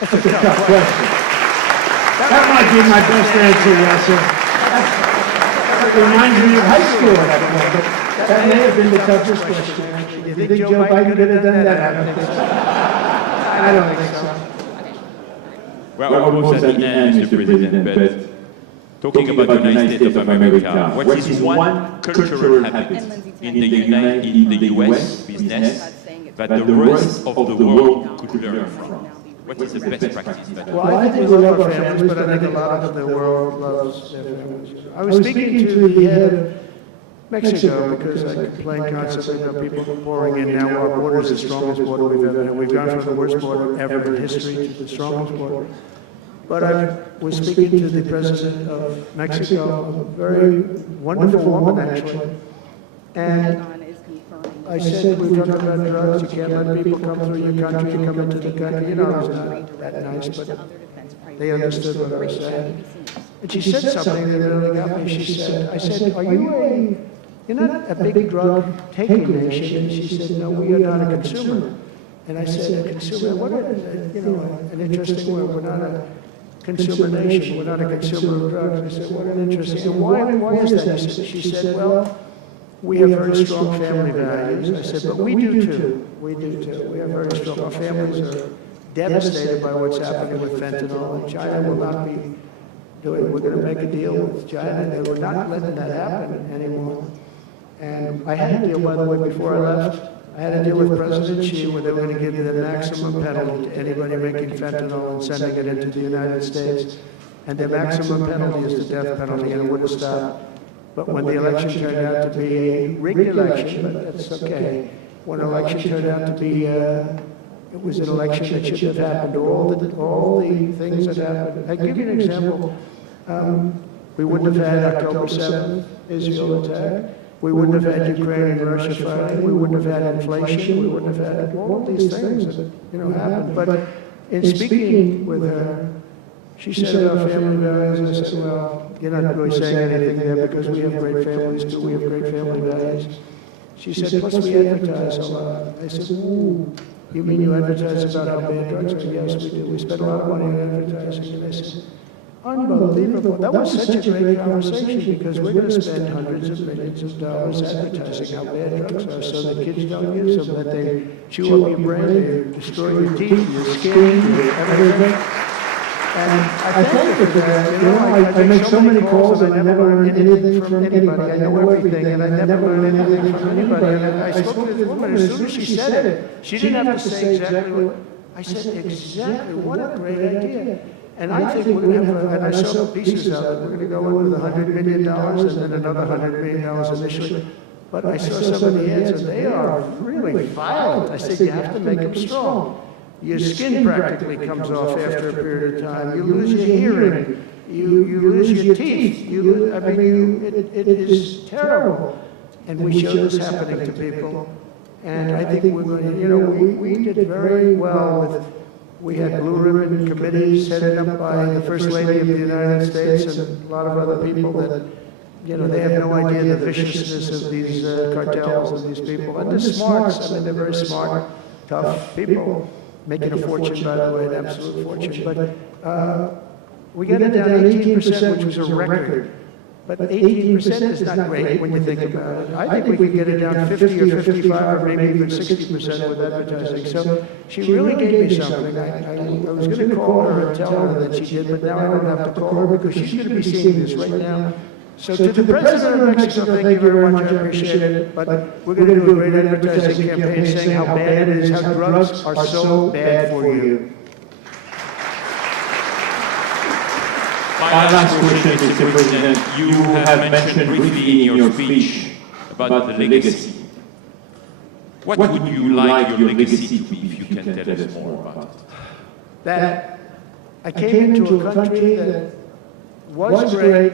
That's a tough question. That might be my best answer, Russell. It reminds me of high school at that point, but that may have been the toughest question, actually. You think Joe Biden could have done that? I don't think so. Well, we're almost at the end, Mr. President, but talking about the United States of America, what is one cultural habit in the U.S. business that the rest of the world could learn from? What is the best practice? Well, I think we love our families, but I think a lot of the world loves their families. I was speaking to the head of Mexico because I complain constantly about people pouring in. Now our border is the strongest border we've ever had. We've gone from the worst border ever in history to the strongest border. But I was speaking to the president of Mexico, a very wonderful woman actually, and I said, we were talking about drugs, you can't let people come through your country and come into the country. You know, it was not that nice, but they understood what I was saying. And she said something that really got me. She said, I said, you're not a big drug taking nation? And she said, no, we are not a consumer. And I said, a consumer, what is, you know, an interesting word, we're not a consumer nation, we're not a consumer of drugs. I said, what an interesting, and why is that? She said, well, we have very strong family values. I said, but we do too. We do too. We have very strong, our families are devastated by what's happening with fentanyl, and China will not be doing, we're going to make a deal with China, and we're not letting that happen anymore. And I had a deal, by the way, before I left. I had a deal with President Xi where they were going to give the maximum penalty to anybody making fentanyl and sending it into the United States. And the maximum penalty is the death penalty, and it would have stopped. But when the election turned out to be a rigged election, but that's okay. When the election turned out to be, it was an election that shouldn't have happened. All the things that happened. I'll give you an example. We wouldn't have had October 7th, Israel attack. We wouldn't have had Ukraine and Russia fighting. We wouldn't have had inflation. We wouldn't have had all of these things that, you know, happened. But in speaking with her, she said about family values. I said, well, you're not really saying anything there because we have great families too. We have great family values. She said, plus we advertise a lot. I said, ooh, you mean you advertise about how bad drugs are? Yes, we do. We spend a lot of money on advertising. And I said, unbelievable. That was such a great conversation because we're going to spend hundreds of millions of dollars advertising how bad drugs are so that kids don't use them, that they chew up your brain, they destroy your teeth, your skin, your everything. And I thank you for that. You know, I make so many calls and I never learn anything from anybody. I know everything and I never learn anything from anybody. And I spoke to this woman, as soon as she said it, she didn't have to say exactly what, I said, exactly, what a great idea. And I think we're going to have, and I saw pieces of it, we're going to go in with $100 million and then another $100 million initially. But I saw some of the ads and they are really violent. I said, you have to make them strong. Your skin practically comes off after a period of time. You lose your hearing. You lose your teeth. It is terrible. And we show this happening to people. And I think we're going to, you know, we did very well with, we had blue ribbon committees headed up by the First Lady of the United States and a lot of other people that, you know, they have no idea the viciousness of these cartels and these people. And they're smart. I mean, they're very smart, tough people, making a fortune, by the way, an absolute fortune. But we got it down 18%, which was a record. But 18% is not great when you think about it. I think we could get it down 50 or 55 or maybe even 60% with advertising. So she really gave me something. I was going to call her and tell her that she did, but now I don't have to call her because she's going to be seeing this right now. So to the President of Mexico, thank you very much, I appreciate it. But we're going to do a great advertising campaign saying how bad it is, how drugs are so bad for you. My last question, Mr. President. You have mentioned briefly in your speech about the legacy. What would you like your legacy to be, if you can tell us more about it? That I came into a country that was great,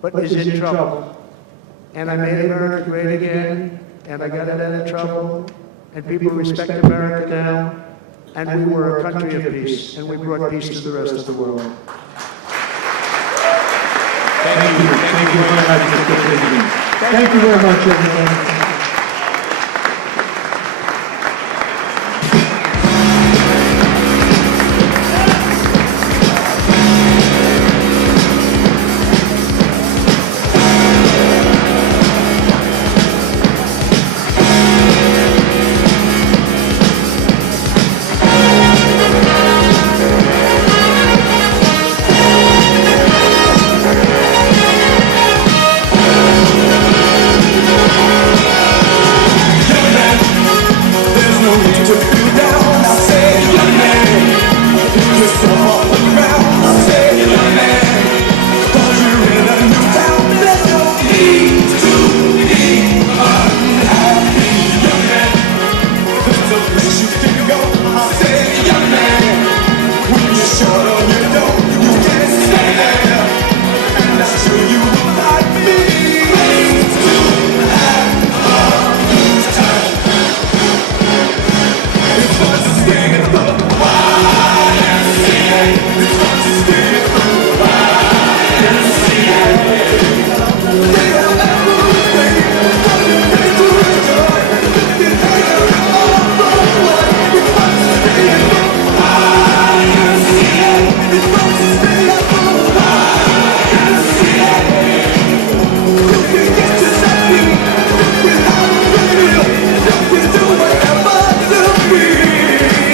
but is in trouble. And I made America great again, and I got it out of trouble, and people respect America now, and we were a country of peace, and we brought peace to the rest of the world. Thank you. Thank you very much, Mr. President. Thank you very much, everyone.